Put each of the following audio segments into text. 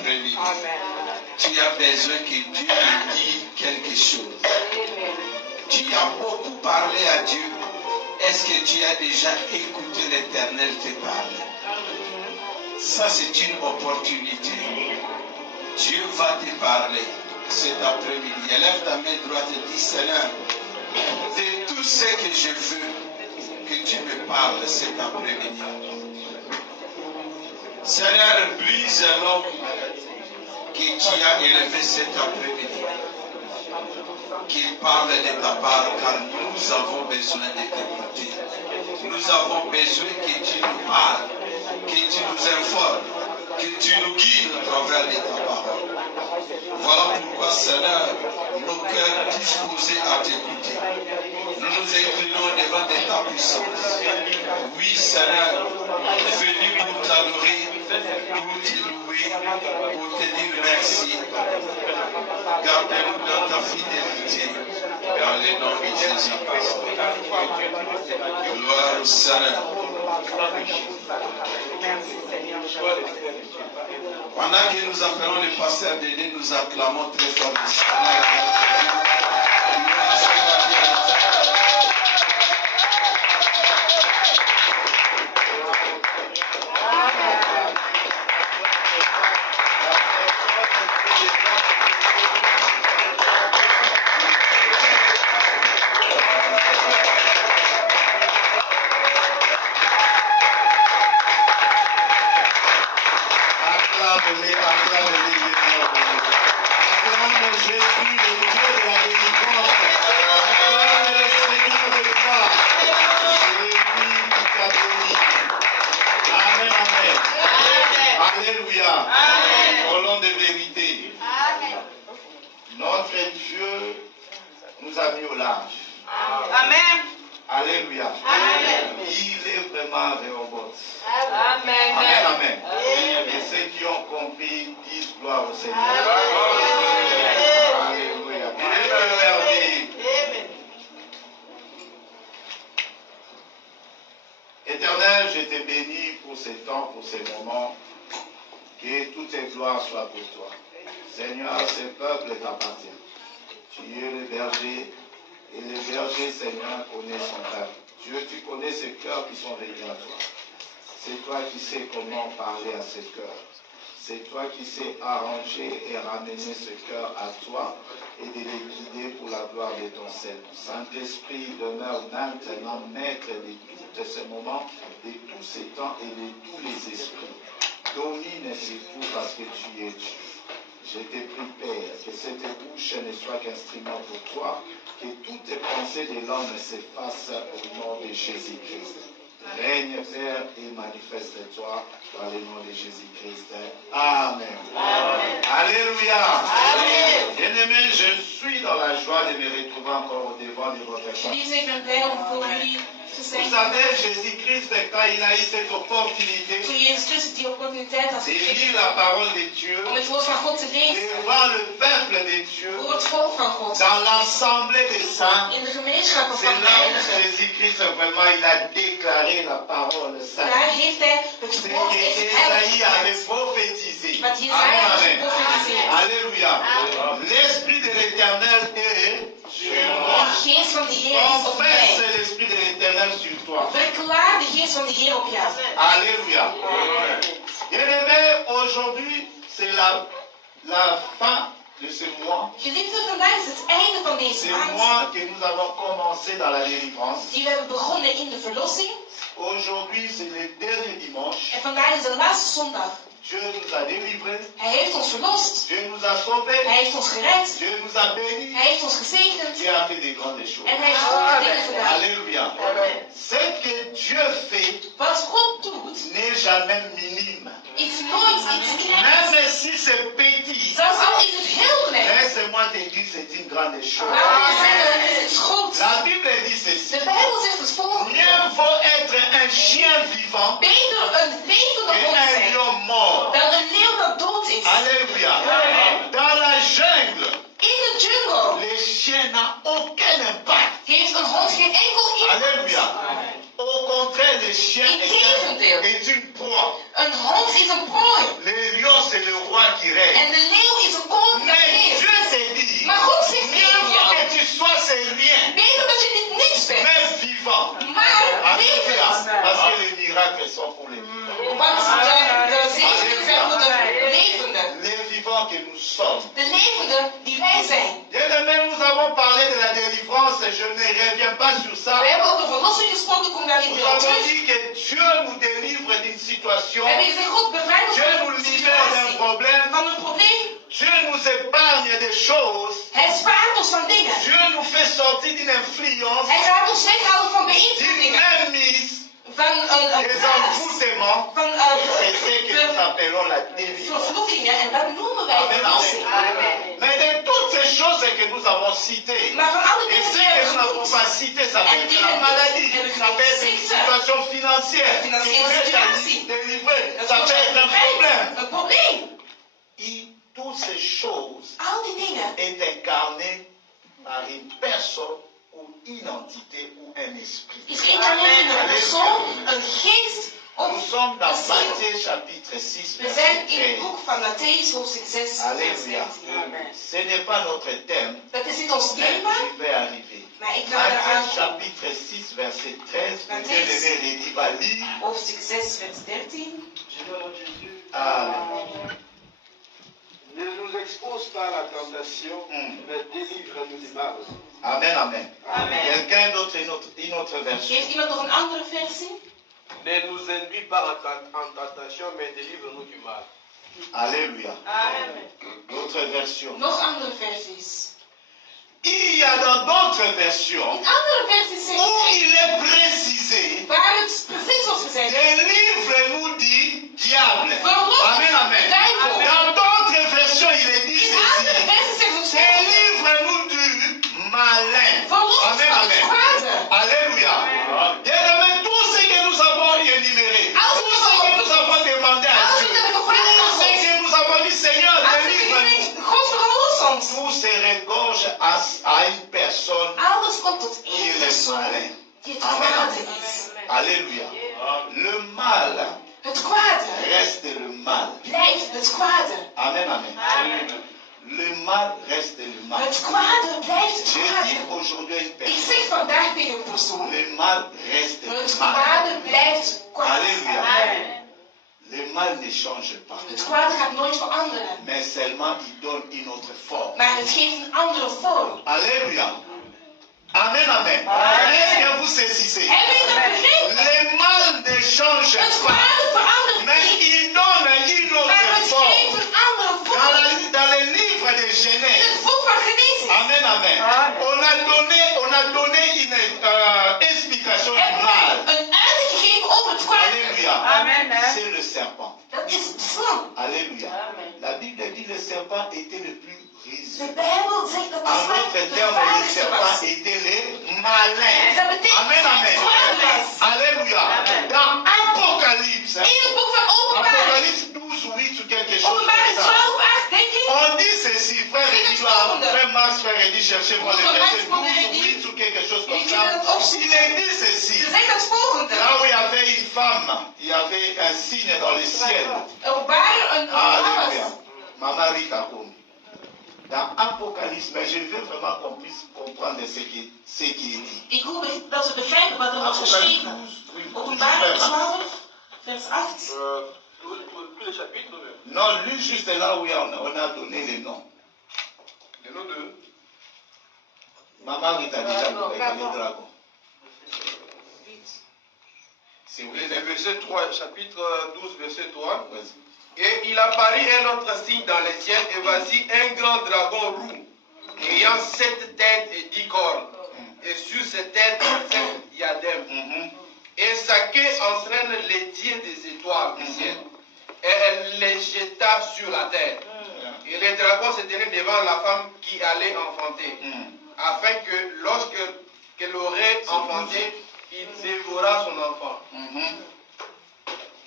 après-midi. Tu as besoin que Dieu te dise quelque chose. Tu as beaucoup parlé à Dieu. Est-ce que tu as déjà écouté l'Éternel te parler? Ça, c'est une opportunité. Dieu va te parler cet après-midi. Élève ta main droite et dis, Seigneur, de tout ce que je veux, que tu me parles cet après-midi. Seigneur, brise l'homme que tu as élevé cet après-midi. Qu'il parle de ta part, car nous avons besoin de t'écouter. Nous avons besoin que tu nous parles, que tu nous informes, que tu nous guides à travers de ta parole. Voilà pourquoi, Seigneur, nos cœurs disposés à t'écouter. Nous nous inclinons devant de ta puissance. Oui, Seigneur, venu pour t'adorer, pour te louer, pour te dire merci. Gardez-nous dans ta fidélité, dans le nom de Jésus-Christ. Gloire au Seigneur. Pendant que nous appelons le pasteur Dédé, nous acclamons très fort le Seigneur. Éternel, je te bénis pour ces temps, pour ces moments. Que toutes tes gloires soient pour toi. Seigneur, ce peuple t'appartient. Tu es le berger, et le berger, Seigneur, connaît son peuple. Dieu, tu connais ces cœurs qui sont réunis à toi. C'est toi qui sais comment parler à ces cœurs. C'est toi qui sais arranger et ramener ce cœur à toi et de les guider pour la gloire de ton Seigneur. Saint-Esprit, demeure maintenant maître de tous ces moments, de tous ces temps et de tous les esprits. Domine sur tout parce que tu es Dieu. Je te prie, Père, que cette bouche ne soit qu'instrument pour toi, que toutes les pensées de l'homme s'effacent au nom de Jésus-Christ. Règne, Père, et manifeste-toi dans le nom de Jésus-Christ. Amen. Amen. Alléluia. Bien-aimés, je suis dans la joie de me retrouver encore au devant de votre famille. Vous savez, Jésus-Christ, quand il a eu cette opportunité de lire la parole de Dieu, de voir le peuple de Dieu dans l'assemblée des saints, c'est là où Jésus-Christ vraiment il a déclaré la parole sainte. C'est que Esaïe avait prophétisé. Amen. Alléluia. L'Esprit de l'Éternel est sur moi. Confesse l'Esprit de l'Éternel sur toi. Alléluia. Bien-aimés, aujourd'hui, c'est la fin de ce mois. C'est le mois que nous avons commencé dans la délivrance. Aujourd'hui, c'est le dernier dimanche. Dieu nous a délivrés. Dieu nous a sauvés. Dieu nous a bénis. Dieu a fait des grandes choses. Alléluia. Ce que Dieu fait n'est jamais minime. Même si c'est petit. Laisse-moi te dire c'est une grande chose. La Bible dit ceci. Mieux vaut être un chien vivant qu'un lion mort. Alléluia. Dans la jungle, les chiens n'ont aucun impact. Alléluia. Au contraire, le chien est une proie. Le lion, c'est le roi qui sont pour les vivants. Want de zegeningen zijn voor de levenden. Les vivants que nous sommes. De levenden die wij zijn. Bien-aimés, nous avons parlé de la délivrance, je ne reviens pas sur ça. We hebben over verlossing gesproken, ik kom daar niet Nous meer op avons terug. dit que Dieu nous délivre d'une situation, We hebben gezegd, God bevrijdt ons Dieu van nous een libère d'un situatie, problème, van een probleem. Dieu nous épargne des choses, Hij spaart ons van dingen. Dieu nous fait sortir d'une influence, Hij gaat ons weghouden van d'une beïnvloedingen. mainmise, Van een des plaats. envoûtements. Van C'est ce que nous appelons la délivrance. vervloekingen. En dat noemen wij Amen, verlossing. amen. Mais de toutes ces choses que nous avons citées, Maar van alle et dingen ce die we que hebben nous n'avons genoemd. pas cité, ça peut être la maladie, ça peut être une situation financière, qui peut être délivrée, ça peut être un problème. Een probleem. Et toutes ces choses Al die dingen est incarné par une personne ou une entité ou un esprit. is geïncarneerd in een persoon, een geest of Nous sommes dans een ziel. Matthieu chapitre 6, We verset zijn in het 13. boek van Matthäus, hoofdstuk 6, vers Alléluia. 13. Ce n'est pas notre thème, Dat is niet ons mais thema, j'y vais arriver. maar ik ga eraan Matthieu komen. chapitre 6, verset 13. Matthieu. Bien-aimé, Rédi va lire. Hoofdstuk 6, vers 13. Jésus, Amen. ne nous expose pas à la tentation, mais délivre-nous du mal. Amen, amen. Amen. Quelqu'un d'autre, une autre version. Geeft iemand nog een andere versie? Ne nous induis pas en tentation, mais délivre-nous du mal. Alléluia. Amen. D'autres versions. Nog andere versies. Il y a dans d'autres versions In andere versies zegt où hij, il est précisé, waar het precies zoals gezegd is. délivre-nous du diable. Verlos ons Amen, van de amen. duivel. Dans d'autres versions, il est dit In andere ceci. versies zegt het volgende. Délivre-nous du malin. Verlos ons Amen, van het amen. kwade. Alléluia. Bien-aimés, tout ce que nous avons énuméré, tout ce que nous avons demandé à Als Dieu, we hebben tout gevraagd aan ce God. que nous avons dit, Seigneur, Als we délivre-nous, gezegd, God verlos ons. tout se regorge à une personne Alles komt tot qui één est le persoon malin. die het kwade is. Alléluia. Le mal Het kwade reste le mal. blijft het kwade. Amen, amen. Le mal reste le mal. Het kwade blijft het J'ai kwade. dit aujourd'hui à une Ik personne, zeg vandaag tegen een persoon. le mal reste le Het mal. kwade blijft kwade. Alléluia. Le mal ne change pas, Het kwade gaat nooit veranderen. mais seulement il donne une autre forme. Maar het geeft een andere vorm. Alléluia. Amen, amen. Est-ce que vous saisissez? Hebben jullie dat begrepen? Le mal ne change Het pas, kwade verandert mais niet. il donne une Maar autre het forme. geeft een andere vorm. Dans le livre de In Genèse, het boek van Genesis amen, amen. On a donné une explication du hebben mal. wij een uitleg gegeven over het kwade. Alléluia. C'est le serpent. Dat is de slang. Alléluia. La Bible dit que le serpent était le plus De risque. Bijbel zegt dat de En slang d'autres de termes, le gevaarlijkste serpent was. était le malin. Dat betekent Amen, dat amen. het kwaad was. Alléluia. Dans Apocalypse, In het boek van Openbaring, Apocalypse 12, 8 ou quelque chose Openbaring comme ça. 12, 8, denk ik. On dit ceci, frère Edouard, frère Max, frère Eddy, cherchez-moi le verset 12 ou 8 ou quelque chose comme ça. Il est dit ceci. Ze zegt het volgende. Là où il y avait une femme, il y avait un signe dans le ciel. Er waren een Alléluia. alles. Maman Rita Koum. Dans Apocalypse, mais je veux vraiment qu'on puisse comprendre ce qui est dit. Ik wil dat we begrijpen wat er wordt Apocalypse geschreven. 12, oui, Openbaring verset 12, vers 8. Tout le chapitre, Non, lui juste là où on a donné les noms. les noms de Maman Rita déjà regardé le dragon. Si vous le voulez, verset 3, chapitre 12, verset 3. vas-y. Et il apparut un autre signe dans le ciel, et voici un grand dragon roux, ayant 7 têtes et 10 cornes, et sur ses têtes 7 diadèmes. Mhm. Et sa queue entraîne les dieux des étoiles du ciel, et elle les jeta sur la terre. Et le dragon se tenait devant la femme qui allait enfanter, Mhm. afin que lorsqu'elle aurait enfanté, il dévora son enfant. Mhm.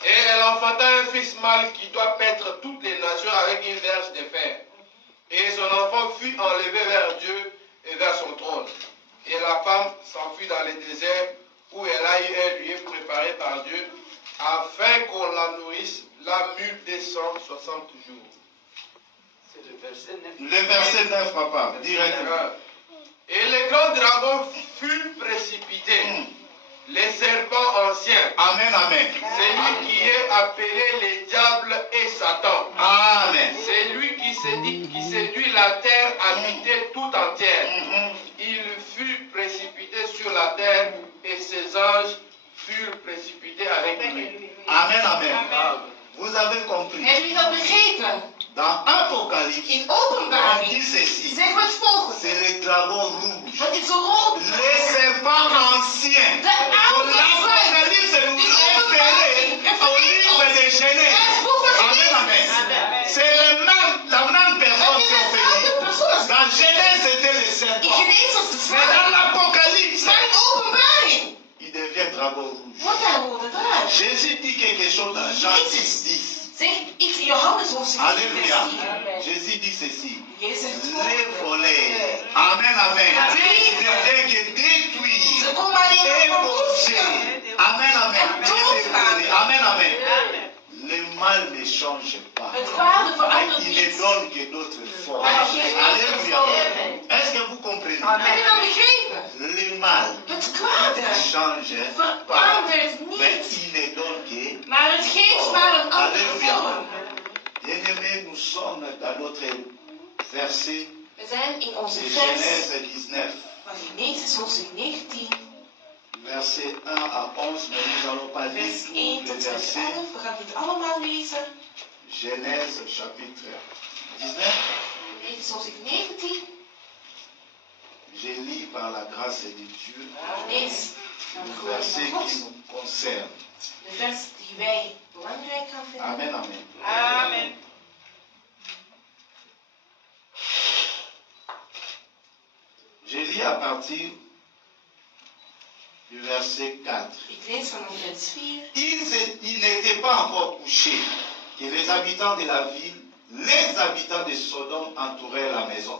Et elle enfanta un fils mâle qui doit paître toutes les nations avec une verge de fer. Et son enfant fut enlevé vers Dieu et vers son trône. Et la femme s'enfuit dans le désert où elle a eu un lieu préparé par Dieu afin qu'on la nourrisse là 1260 jours. C'est le verset 9. Le verset 9, papa, directement. Et le grand dragon fut précipité les serpents anciens. Amen, amen. C'est lui qui est appelé le diable et Satan. Amen. C'est lui qui séduit la terre habitée tout entière. Il fut précipité sur la terre et ses anges furent précipités avec lui. Amen, amen. Vous avez compris. Hebben jullie dat begrepen? Dans Apocalypse, In on openbaring dit ceci. zeggen we het volgende. C'est le dragon rouge. Dat is een rot. Les serpents anciens. De oude L'Apocalypse nous réfère au livre de Genèse. Amen, amen. C'est la même personne qui ont fait. Dans Genèse, c'était le In serpent. Genesis was de Mais dans slang. l'Apocalypse, Maar in openbaring il devient dragon rouge. wordt hij rode draak. Jésus dit quelque chose dans Jean 10, 10. Zeg iets in Johannes hoofdstuk 10 Alléluia. vers 10. Jésus dit ceci. Jezus zegt het Les volgende. volets. Amen, amen. Il ne vient que détruire Ze komen alleen maar et verwoesten. manger. Amen, amen. Amen, amen. Le mal ne change pas. Het kwade Mais verandert il ne niet. donne que d'autres formes. Maar hij geeft Alléluia. andere Est-ce que vous comprenez? Heb je dat begrepen? Le mal Het kwade ne change pas. verandert Mais niet. il ne donne que. Maar het geeft maar een andere Alléluia. vorm. Bien-aimés, nous sommes dans notre verset We zijn in onze de vers Genèse 19. van Genesis hoofdstuk 19, Verset 1 à 11, mais nous n'allons pas lire vers tout 1 le tot en met verset. 11. We gaan dit allemaal lezen. Genèse chapitre 19. Genesis hoofdstuk 19. Je lis par la grâce de Dieu Ik lees naar de le glorie verset van qui God. nous concerne. De vers die wij belangrijk gaan vinden. Amen, amen. Amen. Je lis à partir du verset 4. Ik lees vanaf vers 4. Il n'était pas encore couché que les habitants de la ville, les habitants de Sodome entouraient la maison.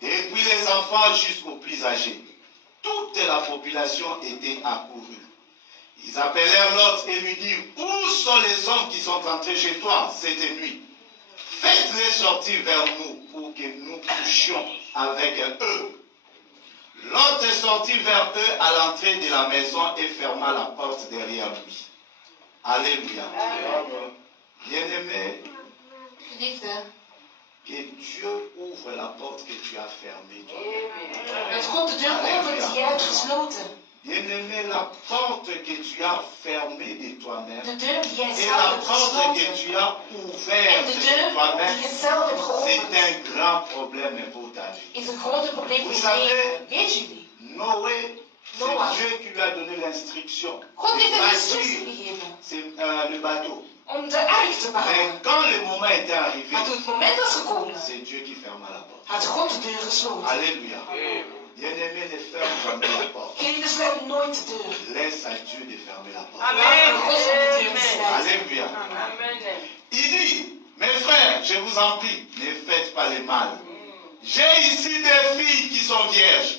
Depuis les enfants jusqu'aux plus âgés, toute la population était accourue. Ils appelèrent Lot et lui dirent, où sont les hommes qui sont entrés chez toi cette nuit? Faites-les sortir vers nous pour que nous couchions avec eux. Lot sortit vers eux à l'entrée de la maison et ferma la porte derrière lui. Alléluia. Bien-aimé, Geliefde, que Dieu ouvre la porte que tu as fermée toi-même. dat God de deur opent die jij hebt gesloten. Bien-aimé, la porte que tu as fermée de toi-même De deur die jij et zelf la hebt porte que gesloten. tu as En ouverte de de deur toi-même, die je zelf hebt c'est geopend. un grand problème pour ta vie. Is een grote probleem voor Vous je leven. savez, Weet jullie? Noé, Noah. c'est Dieu qui lui a donné l'instruction. God heeft de een bâtir instructie gegeven le bateau. om de ark te Mais bouwen. quand le moment était arrivé, Maar toen het moment was gekomen, c'est Dieu qui ferma la porte. had God de deur gesloten. Alléluia. Bien-aimé, ne ferme jamais la porte. Geliefde, sluit nooit de deur. Laisse à Dieu de fermer la porte. Laat aan God om de deur te sluiten. Alléluia. Amen. Il dit, mes frères, je vous en prie, ne faites pas le mal. J'ai ici des filles qui sont vierges.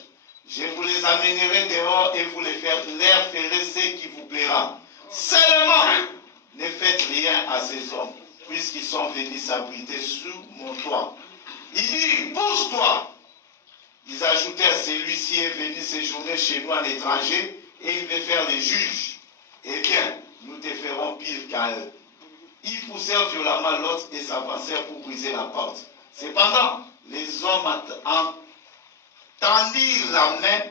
Je vous les amènerai dehors et vous leur ferez ce qui vous plaira. Seulement, ne faites rien à ces hommes, puisqu'ils sont venus s'abriter sous mon toit. Il dit, pousse-toi. Ils ajoutèrent, celui-ci est venu séjourner chez nous en étranger et il veut faire les juges. Eh bien, nous te ferons pire qu'à eux. Ils poussèrent violemment Lot et s'avancèrent pour briser la porte. Cependant, les hommes tendirent la main,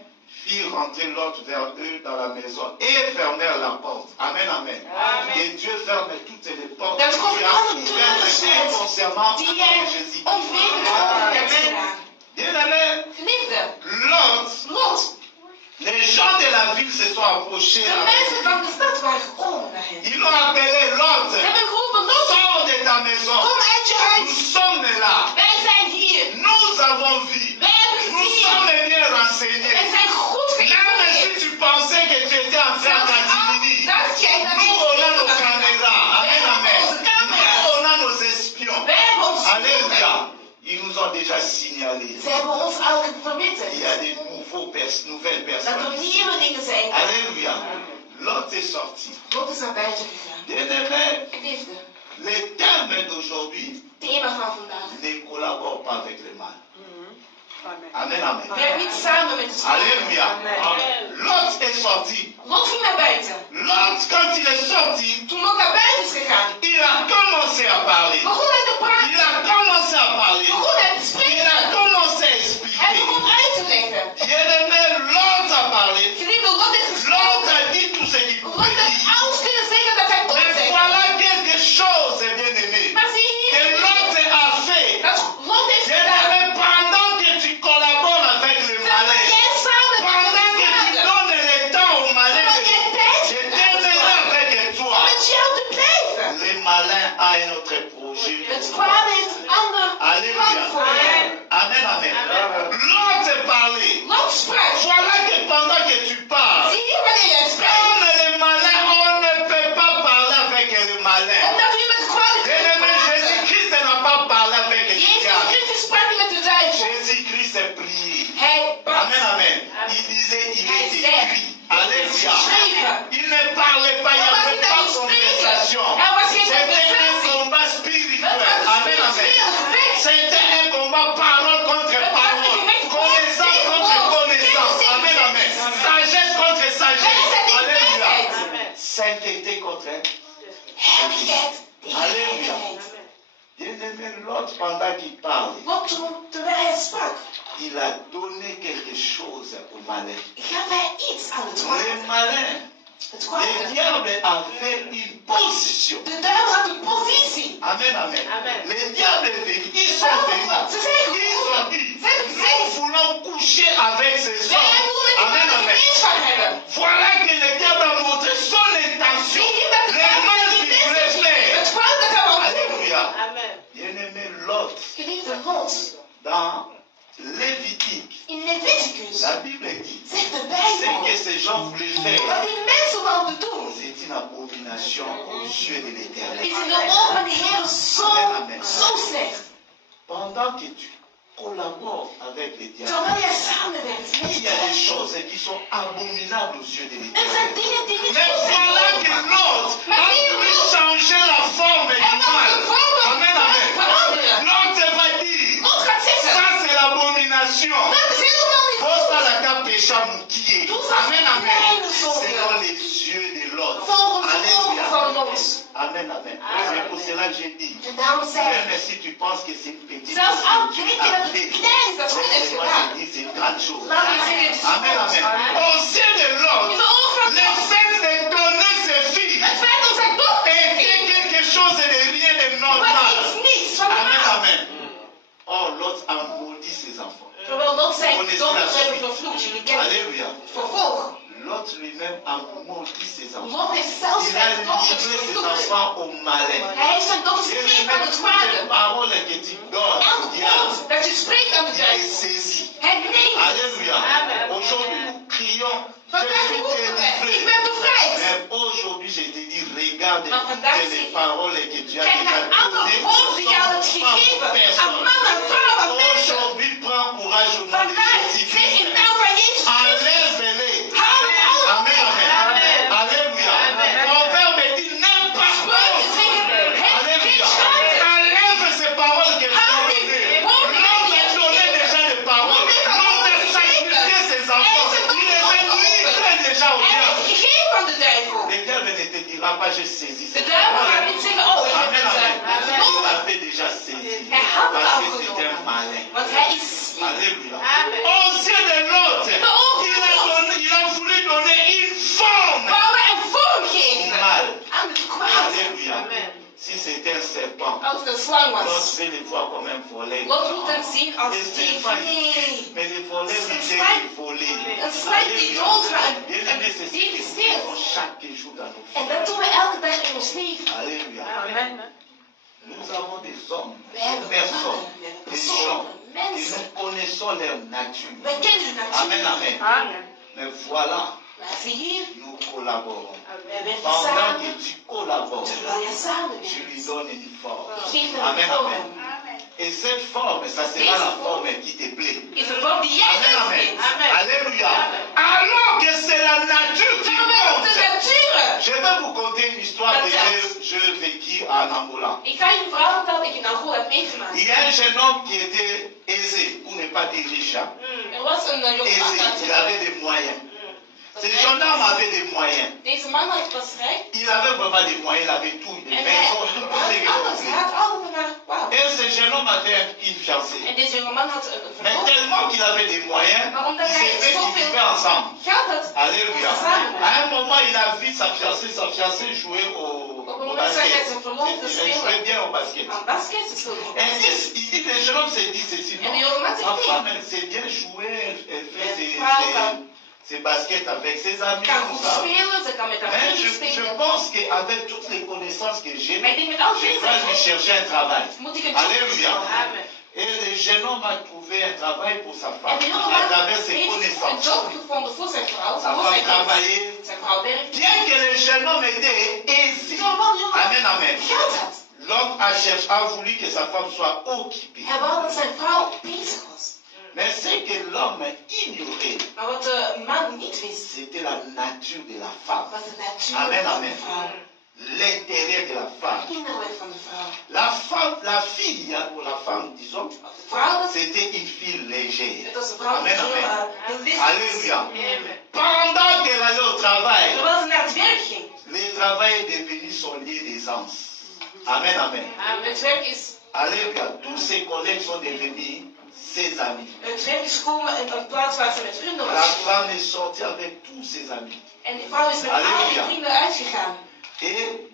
firent rentrer Lot vers eux dans la maison et fermèrent la porte. Amen, amen. Amen. Et Dieu ferme toutes les portes Dat que God tu as alle ouvertes deuren sluit inconsciemment die à jij Jésus. onwetend open hebt gedaan. Bien-aimé, Geliefde, Lot, Lot, les gens de la ville se sont approchés. de mensen van de stad waren gekomen naar hem. Ils l'ont appelé Lot. Ze hebben geroepen, Lot, Sors de ta maison. kom uit je Nous huis. sommes là. Wij zijn hier. Nous avons vu. Wij hebben Nous gezien. sommes bien Wij renseignés. zijn goed Même geïnformeerd. si tu pensais que tu étais en train Zelfs al d'adminer, dacht jij dat nous on a nos je caméras. Amen, amen. Nous on a nos espions. Wij hebben ons Alléluia. Ils nous ont déjà signalé. Ze hebben ons al Il verwittigd y a des nouvelles dat er personnes. nieuwe dingen zijn. Alléluia. Lot est sorti. Lot is naar buiten gegaan. Bien-aimé, Geliefde, le thème d'aujourd'hui thema van vandaag ne collabore pas avec le mal. Amen, amen. Werk niet samen met de schrijver. Alléluia. Lot est sorti. Lot ging naar buiten. Lot, quand il est sorti, Toen Lot naar buiten is gegaan, il a commencé à parler. begon hij te Il praten. a commencé à parler. Begon hij te Il a spreken. commencé à Hij expliquer. begon uit te leggen. Bien-aimé, Lot a parlé. Geliefde, Lot heeft Lot gesproken. a dit tout ce qu'il Lot pouvait heeft dire. alles kunnen zeggen dat hij kon Mais zeggen. voilà quelque chose, bien-aimé, Maar zie que hier, Lot a fait. dat Lot heeft gedaan. Bien-aimé, pendant que tu collabores avec le Terwijl malin, jij samen met pendant que tu de donnes le temps au malin, terwijl jij tijd je hebt t'aimerai avec toi. om met jou te blijven. Le malin a un autre projet. Het kwaad heeft een ander plan voor je. Amen, amen. Lot a parlé. Lot sprak. Voilà que pendant que tu parles, Zie je wanneer jij spreekt? comme le malin, on ne peut pas parler avec le malin. Omdat u met het kwaad Bien-aimé, Jésus-Christ n'a pas parlé avec le Jezus diable. Christus sprak niet met de duivel. Jésus-Christ a prié. Hij bad. Amen, amen. Il disait, il Hij est zei, écrit. het is Alléluia. geschreven. Il ne parlait pas, il n'y Er was avait niet pas aan het spreken. conversation. Er was geen C'était un conversatie. combat Het spirituel. was een Amen, amen. spiritueel gevecht. C'était un combat parole contre Het was een parole. gevecht Connaissance tegen contre woord. connaissance. Kennis Amen, tegen amen. kennis. Sagesse contre sagesse. Wijsheid tegen Alléluia. wijsheid. Sainteté contre Heiligheid tegen Halleluja. heiligheid. bien-aimé Lot, pendant qu'il parle, Lot, terwijl hij sprak, il a donné quelque chose au malin. gaf hij iets aan het kwaad. Le malin, Het le kwaad. diable avait une position. De duivel had een positie. Amen, amen. Les diables est venu. Ils Ze sont venus. zijn Ils ont gekomen. dit, Ze hebben nous gezegd, voulons coucher avec ces wij hommes. willen met Amen, die amen. gemeenschap hebben. Voilà que le diable a montré son intention. Zie je dat de Le mal duivel qu'il die voulait intentie, faire. het kwaad dat hij wou doen. Alléluia. Bien-aimé Lot, Geliefde Lot, dans Lévitique, in Leviticus la Bible dit, zegt de ce Bijbel, que ces gens voulaient faire, wat die mensen wouden doen, c'est une abomination aux yeux de l'Éternel. is in de ogen van de Heer zo slecht. Pendant que tu collabores avec les diables, Terwijl jij samenwerkt met il y de a des duivel. choses qui sont abominables aux yeux de Er zijn l'Éternel. dingen die niet Mais goed zijn. voilà que l'autre a pu changer la forme du En dan mal. de vorm Amen, amen. veranderen. L'autre va dire, Lot gaat zeggen, ça c'est l'abomination. dat is helemaal niet goed. Posta la capecha moukier. Doe dat Amen, met amen. kleine zonde. Selon les yeux de l'autre. Volgens de ogen van Alléluia. Lot. Amen, amen. C'est pour cela que j'ai dit. En daarom zei ik, Même si tu penses que c'est une petite zelfs al chose, denk je dat het klein is, dat God heeft moi gedaan. je dis c'est une grande chose. Laat me zeggen, het is Amen, goed. amen. Aux yeux de In l'autre, de ogen van le God. fait de donner ses filles Het feit dat zijn dochter était quelque chose de rien de was normal. iets niets van Amen, normaal. amen. Oh, l'autre a maudit ses enfants. Terwijl Lot zijn dochters hebben vervloekt. Jullie kennen het Alléluia. vervolg. L'autre lui-même a maudit ses enfants. Lot heeft zelfs Il a zijn dochters livré ses vervloekt. enfants au malin. Hij heeft zijn dochters Et gegeven aan même het toutes les kwade. paroles que tu donnes, Elk diable, woord dat je spreekt aan de il les duivel. saisit. Hij neemt het. Alléluia. Aujourd'hui, nous crions, je Vandaag suis roepen wij, ik délivré. ben bevrijd. Mais aujourd'hui, je te dis, regarde Maar vandaag toutes les zie- paroles que tu as Kijk déjà naar alle données woorden die je hebt gegeven. Aan man, aan vrouw, aan mensen. Aujourd'hui, prends courage au nom de Vandaag zeg in Jésus-Christ. naam van Jezus Christus. Enlève-les. Haal het allemaal Amen, weg. amen. Alléluia. Mon père me dit, n'aime pas Spreuken zeggen, heb geen Alléluia. schaamte. Enlève ces paroles que tu as données. L'homme a donné déjà des paroles. L'homme a sacrifié ses enfants. Il les a livrés déjà au Hij diable. heeft gegeven aan de duivel. Le diable ne te dira pas, j'ai saisi De ces duivel gaat paroles. niet zeggen, oh, ik heb Amen, het amen. Il genomen. l'avait déjà saisi. Hij had het Parce al que c'est un genomen. malin. Want hij is slim. Alléluia. Aux yeux de l'autre, il a voulu donner une forme Wou hij een vorm au geven mal. aan het kwaad. Alléluia. Si c'était un serpent, Als het een slang l'autre was. veut le voir comme un volet. Lot moet hem zien als Le dief. serpent, Nee. mais le volet lui dit qu'il voler. Een slang die doodgaat. Bien aimé, c'est ce Dief que nous steelt. faisons chaque jour dans nos En vies. dat doen we elke dag in ons leven. Alléluia. Nous avons des hommes, We hebben des personnes, mannen, we hebben des personen, gens, et mensen. nous connaissons leur nature. We kennen hun Amen, natuur. amen. Mais voilà, Maar zie hier, nous collaborons. we werken Pendant samen. que tu collabores, Terwijl je samen tu lui werkt. donnes une forme. Geef hem Amen, een vorm. amen. Et cette forme, ça sera la forme qui te plaît. Is een vorm die jij Amen, leuk amen. vindt. Alléluia. Alors que c'est la nature qui Terwijl het de compte. natuur. Je vais vous conter une histoire que je vécu en Angola. Ik ga je een verhaal vertellen dat ik in Angola heb meegemaakt. Il y a un jeune homme qui était aisé, pour ne pas dire riche, hein? Er was een jonge Aisé, man uit il avait des moyens. Ce jeune homme avait des moyens. Deze man was rijk. Il avait vraiment des moyens, il avait tout, des En maisons, hij tout had ce qu'il alles. Hij voulait. had alles, maar wauw. Et ce jeune homme avait une fiancée. En deze jonge man had een Mais verloofde. tellement qu'il avait des moyens, Maar omdat il hij s'est fait qu'ils zoveel vivaient ensemble. geld had, Alléluia. samen. À un moment, il a vu sa fiancée jouer Op een au moment zag hij basket. zijn verloofde Elle jouait spelen bien au basket. aan basket. Ze speelden Et basket. il dit, le jeune homme s'est dit ceci, En de non, jonge man ma zegt femme, nee. elle sait bien jouer, elle fait Ja, ses, vrouw ses, kan- ses baskets avec ses amis, kan tout goed ça. spelen, ze kan met haar Mais vrienden je spelen. pense qu'avec toutes les connaissances que j'ai, Maar ik denk met al je deze dois lui chercher un travail. moet ik een job Alléluia. hebben. Et le jeune homme a trouvé un travail pour sa En femme de jonge à man travers ses heeft een connaissances. job gevonden voor zijn vrouw. Sa Voor femme zijn kind. travaillait. Zijn vrouw werkt. Bien que le jeune homme était aisé. Zo'n man jongen Amen, amen. geld had. L'homme a voulu que sa femme soit occupée. Hij wou dat zijn vrouw bezig was. Mais ce que l'homme ignorait, Maar wat de man niet wist, c'était la nature de la femme. was de natuur Amen, van de amen. vrouw. L'intérieur de la femme. Het innerlijk van de vrouw. La femme, la fille, hein, ou la femme, disons, De vrouw was, c'était une fille légère. het was een vrouw die Amen, amen. heel listig was. Alléluia. Pendant qu'elle allait au travail, Terwijl ze naar het werk ging. le travail est devenu son lieu d'aisance. Amen, amen. Het werk is, Alléluia. Tous ses collègues sont devenus ses amis. het werk is gekomen in een plaats waar ze met vrienden La was. femme est sortie avec tous ses amis. En die vrouw is met al die Halleluja. vrienden uitgegaan. Et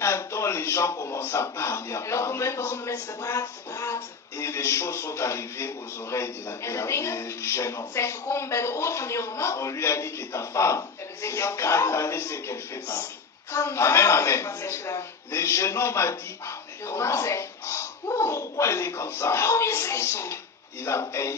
un temps, les gens commencent à parler, à En op een parler. moment begonnen mensen te praten. Et les choses sont arrivées aux oreilles du jeune homme. Zijn gekomen bij de oren van de jonge man. On lui a dit que ta femme, En ik zeg, c'est jouw vrouw scandaleux ce qu'elle fait partout. kan Amen, daar amen. wat zij heeft gedaan. Le jeune homme a dit, ah mais De jonge man comment? zei, oeh, Pourquoi elle est comme ça? waarom is zij zo? Il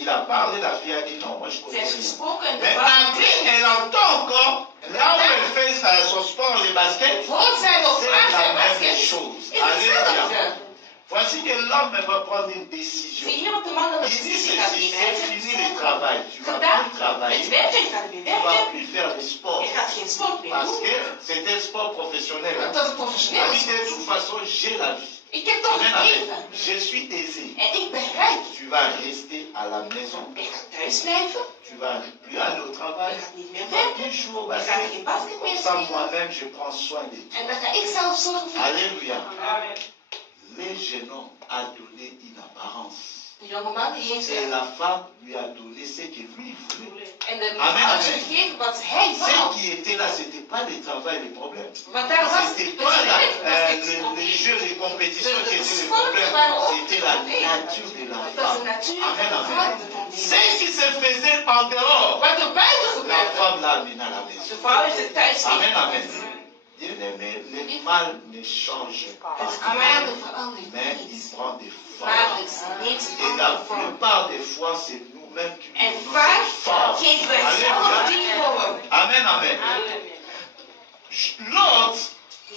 a parlé, la fille a dit non, moi je Zij connais heeft rien. gesproken en de Mais vrouw après, elle entend encore, là où elle fait son sport, les baskets, hoort zij nog c'est vragen la en même basket. chose. Is Alléluia. hetzelfde. Voici que l'homme va prendre une décision. Zie hier wat de man een Il dit beslissing gaat ceci, nemen. Hij c'est zegt, fini le travail. Tu vas gedaan plus travailler. met werken, je gaat niet Tu meer vas werken. plus faire de sport. Je gaat geen sport meer Parce doen. que c'était un sport professionnel. Want dat is professioneel. Il dit de toute façon, j'ai la vie. Ik heb toch Amen, het amen. leven. Je suis aisé. En ik ben rijk. Tu vas rester à la maison. Ik ga thuis blijven. Tu vas plus aller au travail. Je gaat niet meer Tu vas werken. plus jouer au Je gaat basket. geen basket meer Comme ça, spelen. moi-même, je prends soin de toi. En dan ga ik zelf zorgen voor je. Alléluia. Le jeune homme a donné une apparence. De jonge man die heeft Et la femme lui a donné ce que lui voulait. en de Amen, vrouw amen. gegeven wat hij Ce wou. qui était là, ce n'était pas le travail, le problème. Want daar was C'était het pas werk, was het les probleem. jeux, les compétitions qui étaient le sport problème. waren ook C'était het la probleem. nature de la Het was de femme. natuur Amen, van de vrouw amen. het probleem. Ce qui se faisait en dehors, Wat er buiten la gebeurde. femme l'a amené à la De maison. vrouw heeft het thuis Amen, amen. meegemaakt. Bien-aimé, le mal ne change pas. Het kwade verandert Mais il niet. prend des Maar formes. het neemt een Et la andere vorm. plupart des fois, c'est nous-mêmes qui En nous vaak formes. geven wij zelf Alléluia. die vorm. Amen, amen. L'autre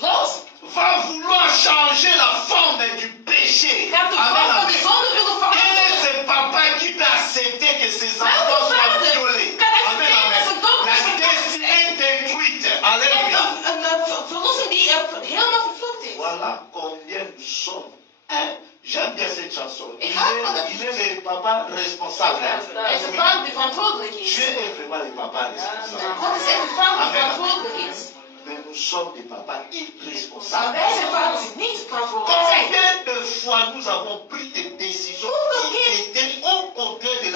Lot va vouloir changer la forme du péché. gaat de Amen, vorm van de amen. zonde willen Quel veranderen. est ce papa qui peut accepter que ses Welke enfants soient vader violés? kan Amen, accepteren dat zijn amen. dochter La zijn destinée détruite. En Alléluia. een verlossing die helemaal vervloekt is. Voilà combien nous sommes. Hein? J'aime bien cette chanson. Il est le papa responsable. Er is een vader die verantwoordelijk is. Dieu est vraiment le papa responsable. God is echt een vader die Amen. verantwoordelijk is. Mais nous sommes des papas Maar irresponsables. wij zijn vaders die niet verantwoordelijk zijn. Combien de fois nous avons pris des décisions qui étaient au contraire de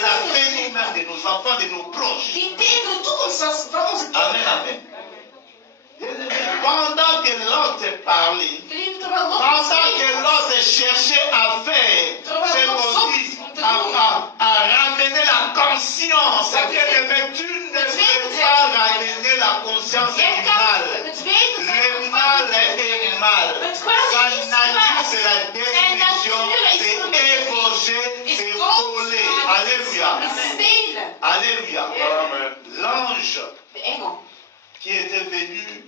l'avenir même de nos enfants, de nos proches. Die tegen de toekomst was van onze Amen, kinderen. amen. Pendant que l'autre parlait, Geliefde, terwijl Lot pendant que spreekt, l'autre cherchait à faire ce qu'on dit, à ramener la conscience, mais tu ne peux pas ramener la conscience jij du kan mal. het weten van Le mal est mal. Sa nature, c'est la destruction, c'est égorger, c'est voler. Alléluia. is stelen. Alléluia. L'ange De engel qui était venu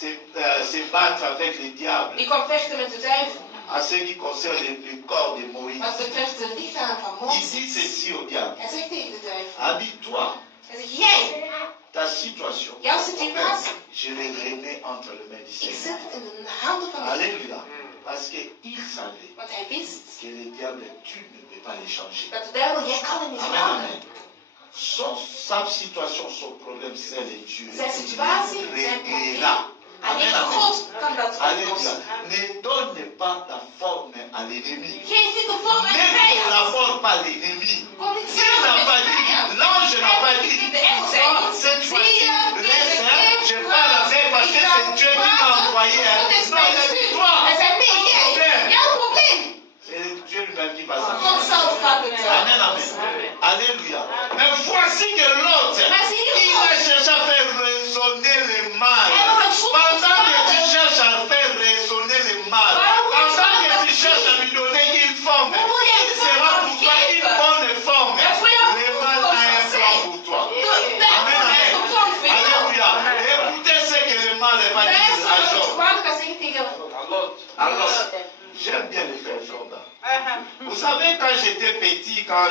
se battre avec le diable die kwam vechten met de duivel. à ce qui concerne le corps de Moïse. Wat betreft de lichaam van Il Mozes. dit ceci au diable. Hij zegt tegen de duivel. Habille-toi, Hij zegt, jij, ta situation. jouw situatie, Je l'ai remets entre les mains du ik Seigneur. zet het in de handen van de Heer. Alléluia. Parce qu'il savait Want hij wist que le diable, tu ne peux pas les changer. dat de duivel, jij kan hem niet Amen, veranderen. amen. Sa situation, son problème, c'est le Dieu. Zijn situatie, zijn Réglera. probleem. Alleen God kan dat Alléluia. oplossen. Ne donne pas la forme à l'ennemi. Geef niet de vorm aan de Ne vijand. collabore pas l'ennemi. Kom niet Il samen n'a met pas de dit, vijand. l'ange n'a pas dit, De engel zei oh, niet, cette zie fois-ci, je, laisse, deze hein, keer, je parle avec parce que c'est Dieu qui m'a envoyé. Hein. God is Non, mij il a dit gestuurd. toi. Hij zei, nee, jij. Problème. Jouw probleem. C'est Dieu lui-même qui va s'en God zelf gaat het Amen, amen. Alléluia. Mais voici que l'autre, Maar zie je il a cherché à faire résonner le mal. Hij wil het zoeken Pendant que tu veranderen. cherches à faire résonner le mal, pendant que tu cherches à lui donner une forme, il sera pour toi une bonne forme. Le mal a un plan pour toi. De duivel heeft een plan voor jou. Alléluia. Écoutez ce que le mal va dire Luister à wat het Job. kwaad kan zeggen tegen Alors, j'aime bien les frères Jordan. Vous savez, quand j'étais petit, quand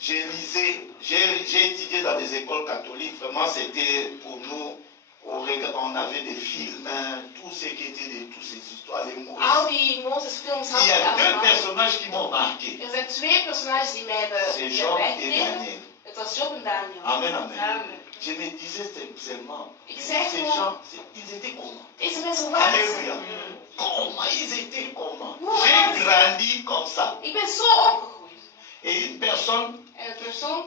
je lisais, j'ai étudié dans des écoles catholiques, vraiment c'était pour nous, on avait des films, hein, tout ce qui était de toutes ces histoires, les mots. al die Mozes-films Il y a hadden we deux allemaal. personnages qui m'ont marqué. Er zijn twee personages die mij C'est hebben Job et bijgebleven. Daniel. Het was Job en Daniel. Amen, amen. Je me disais seulement, Ik ces zei gewoon, gens, ils étaient comment? deze mensen waren Alléluia. ze. Comment ils étaient comment? Hoe J'ai waren ze? grandi comme ça. Ik ben zo opgegroeid. Et une personne, En de persoon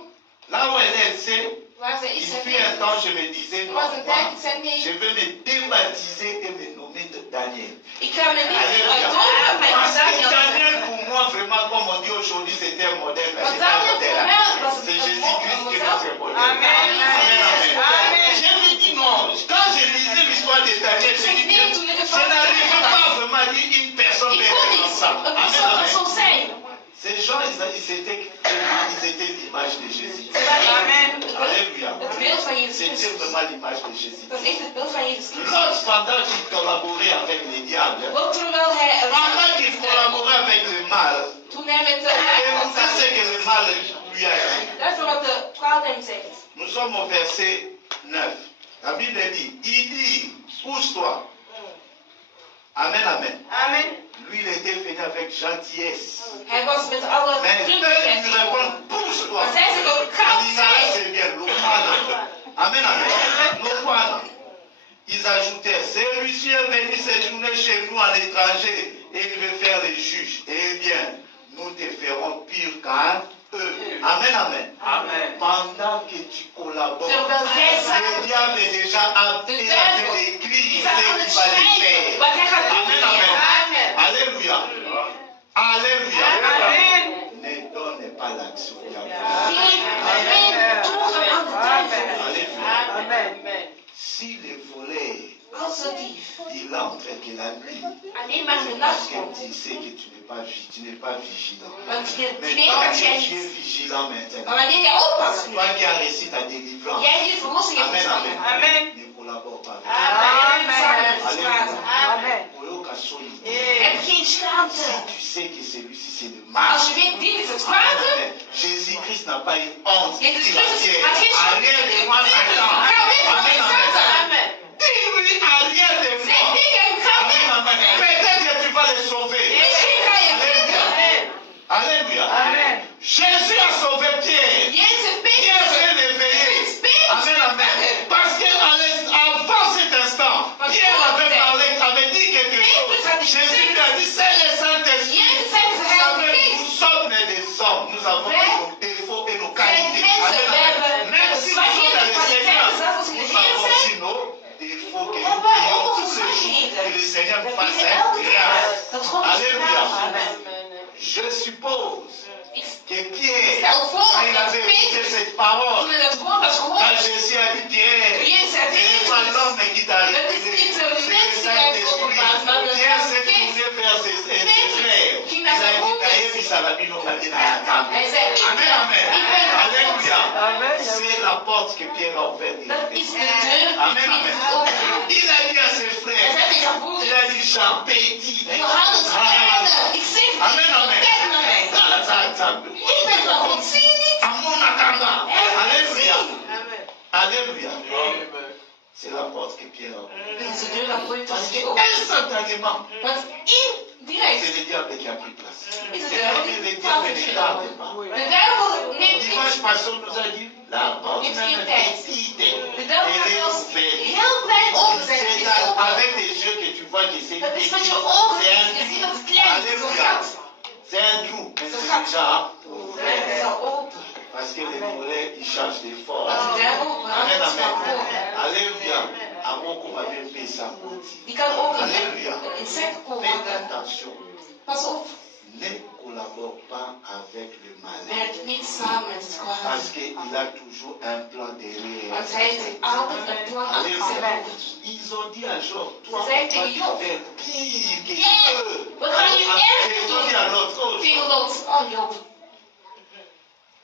là où elle est, c'est, waar zij il is fut un temps, je me disais, er non, was een moi, tijd, ik zei je nee, vais me débaptiser et me nommer de Daniel. ik ga me niet Alléluia. uitdoen, maar ik Parce ga que Daniel Daniel, zeggen. pour moi, vraiment, comme on dit aujourd'hui, c'était un modèle. Mais Want c'est pas un Daniel modèle. voor mij was C'est het Jésus-Christ qui est notre modèle. Amen. Je me dis non. Quand je lisais l'histoire de Daniel, je me dis, je n'arrivais pas vraiment à dire une personne Ik kon comme niet ça. een Amen, persoon dat amen. zo zijn. Ces gens, ils étaient l'image de Jésus. Amen. Alléluia. Het beeld van Jezus C'était Christus. vraiment l'image de Jésus. Dat is echt het beeld van Jezus Christus. L'autre, pendant qu'il collaborait avec les diables, Ook terwijl hij pendant qu'il collaborait avec le mal, toen hij met de écoutez ce que le mal lui a dit. luister wat de kwaad hem zegt. Nous sommes au verset 9. La Bible dit, il dit, pousse-toi. Amen, amen. Amen. Lui, il était venu avec gentillesse. Hij was met alle Mais eux, ils lui vriendelijkheid. répondent, pousse-toi. Maar zij zeggen ook, ga Il dit, là, opzij. c'est bien, l'Okwana. Amen, amen. L'Okwana. Ils ajoutaient, celui-ci est venu séjourner chez nous en étranger et il veut faire les juges. Eh bien, nous te ferons pire qu'à eux. Amen, amen. Pendant que tu collabores, Terwijl jij le samen diable est déjà en de train duivel d'écrire is aan ce het qu'il va schrijven faire. wat hij gaat doen. Amen, amen. Amen. Alléluia. Alléluia. Amen. Ne donne pas l'action au diable. Geen toegang aan de duivel. Alléluia. Si le voleur, Als de dief il entre que la nuit, alleen maar in de c'est nacht parce que komt. tu sais que tu n'es pas vigilant. Want je Mais weet quand dat jij tu es niet. vigilant Maar maintenant, wanneer jij oppast nu, toi qui as réussi ta délivrance, jij die verlossing hebt Amen, amen. ontvangen. Ne collabore pas avec Amen. Samen met het kwaad. Alléluia. Oyoka solide. Heb geen schaamte. Si tu sais que celui-ci c'est le mal, Als je weet, dit is het kwade. Jésus-Christ n'a pas une honte. Jezus Dis à Christus Pierre, had geen arrière de moi Satan. Ga weg van mij, Amen, amen. Satan. Dis-lui arrière de Zeg moi. tegen hem, ga Amen, weg. amen. Peut-être que tu vas les sauver. Misschien ga je redden. Alléluia. Jésus a sauvé Pierre. Jezus heeft Pierre Petrus s'est réveillé. Amen, amen. gevangen. Parce qu'avant cet instant, Pierre avait dit quelque chose. Jésus lui a dit, c'est le Saint-Esprit. Jezus zei Vous ze, hij savez, heeft nous sommes des hommes. Nous avons nos défauts et nos qualités. mensen, we Amen, amen. hebben Même si nous sommes dans le Seigneur, nous avons aussi nos défauts que nous prions tous les jours. Que le Seigneur nous fasse grâce. Alléluia. Je suppose que Pierre, quand il avait écouté cette parole, Toen hij dat woord had quand gehoord, Jésus a dit Pierre, Jezus zei ce n'est tegen pas Petrus, l'homme qui t'a het révélé, is niet c'est de le mens die mij heeft openbaard, maar Saint-Esprit. de Pierre s'est Geest. tourné vers ses frères. Ging Il naar a zijn dit, broeders. Naïe, Salabino, Kadina, Yakam. Hij zei, Amen, amen. ik ben Alléluia. Amen. C'est la porte que Pierre a ouverte. Dat is de deur Amen, die amen. is opengedaan. Il a dit à ses Hij frères, zei tegen zijn il broeders, a dit Jean Petit. Johannes, kleine, ik zeg het Amen, niet, amen. kijk naar mij. Ik ben van God, zie je niet? Amona Kanga. Er Alléluia. zie. Alléluia. C'est la porte que Pierre a ouverte. Dit is de deur dat Petrus Parce heeft geopend. qu'instantanément, Want direct c'est le diable qui a pris place. is de C'est duivel que le die diable plaats heeft ne tarde genomen. pas. De duivel neemt Dimanche niet. passé, on nous a dit, la porte Heeft même geen tijd. petite, De duivel elle gaat est zelfs ouverte. heel klein open zijn. Het C'est is open. avec des yeux que tu vois que c'est Dat is met petit. je ogen. C'est Je ziet un dat het klein is. Zo'n Alléluia. gat. C'est un trou, mais Zo'n c'est gat. déjà Het is al open. parce que les volets, ils chargent des forces. Want de duivel Amen, raakt van amen. voren. Alléluia. Avant qu'on m'avait fait ça. Die kan ook Alléluia. een insect Faites worden. attention. Pas op. Ne collabore pas avec le mal. Werk niet samen met het kwaad. Parce qu'il a toujours un plan derrière. Want hij heeft altijd een plan achter zijn Alléluia. hoofd. Ils ont dit à Job, toi, Ze zei on va tegen te Job, faire pire que "Hey, eux. we gaan je erger Et ils doen." ont dit à l'autre, oh, Tegen Lot. Oh Job.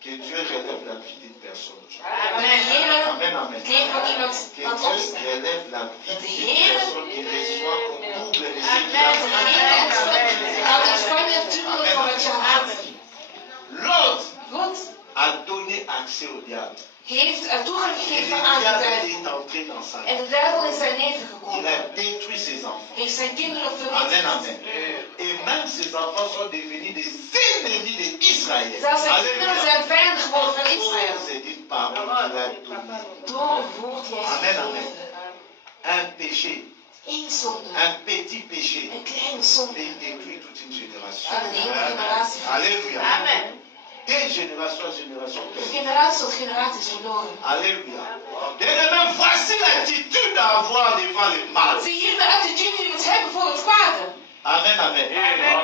que Dieu relève la vie d'une personne. De Heer, Amen, amen. het leven van iemand Que wat Dieu opstaat. relève la vie d'une personne qui reçoit au double de ce qu'il Dat de a Heer fait. opstaat. Gaat ontvangen dubbele van wat je had. L'autre Lot a donné accès au diable. heeft toegang Et le gegeven aan de diable duivel. est entré dans sa En vie. de duivel is zijn leven Il gekomen. a détruit ses enfants. Heeft zijn kinderen Amen, vernietigd. amen. Et même ses enfants sont devenus des ennemis d'Israël. Zelfs zijn kinderen Alléluia. zijn vijanden geworden van Oh, Israël. c'est une parole qu'il a donnée. Door het woord die hij Amen, heeft amen. gegeven. Un péché, Eén zonde. un petit péché, Een kleine zonde. mais il détruit toute une génération. En een hele generatie. Alléluia. Amen. Des générations en génération. Generatie tot generatie is verloren. Alléluia. Bien-aimés, voici l'attitude à avoir devant le mal. Zie hier de attitude die je moet hebben voor het kwade. Amen, amen.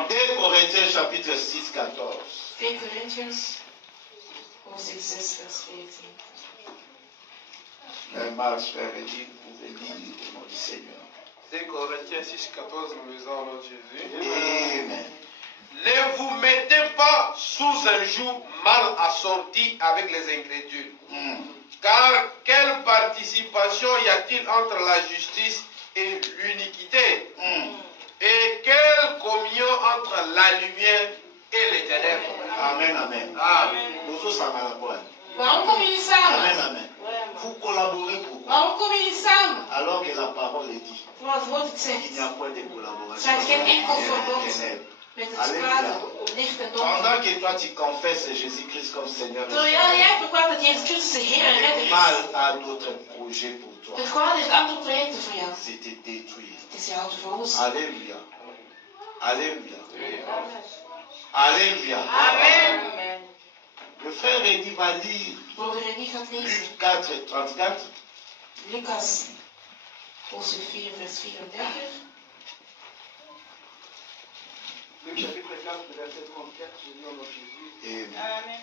2 Corinthiens chapitre 6, 14. 2 Corinthians, hoofdstuk 6, vers 14. Marche, frère Edith, vous pouvez lire au nom du Seigneur. 2 Corinthiens 6, 14, nous lisons au nom de Jésus. Amen. Ne vous mettez pas sous un joug mal assorti avec les incrédules. Car quelle participation y a-t-il entre la justice et l'iniquité? Et quelle communion entre la lumière et les ténèbres? Amen, amen. Amen. Bonjour, Samarapoine. Waarom komen jullie samen? Amen, amen. Vous collaborez pourquoi? Waarom komen jullie samen? Alors que la parole est dit, Terwijl het woord het il zegt. n'y a point de collaboration. Er zijn geen enkel avec les verbond ténèbres. met het kwade, licht en donker. Pendant que toi tu confesses Jésus-Christ comme Seigneur et Terwijl jij Sauveur, verklaart dat Jezus Christus de Heer en Redder le is. mal a d'autres projets pour toi. Het kwade heeft andere projecten voor jou. C'est te détruire. Het is jou te verwoesten. Alléluia. Alléluia. Alléluia. Amen. Le frère Eddy va lire Broeder Reddy gaat lezen. Luc 4, 34. Lucas, hoofdstuk 4, vers 34. Luc chapitre 4, verset 34, je lis au nom de Jésus. Amen.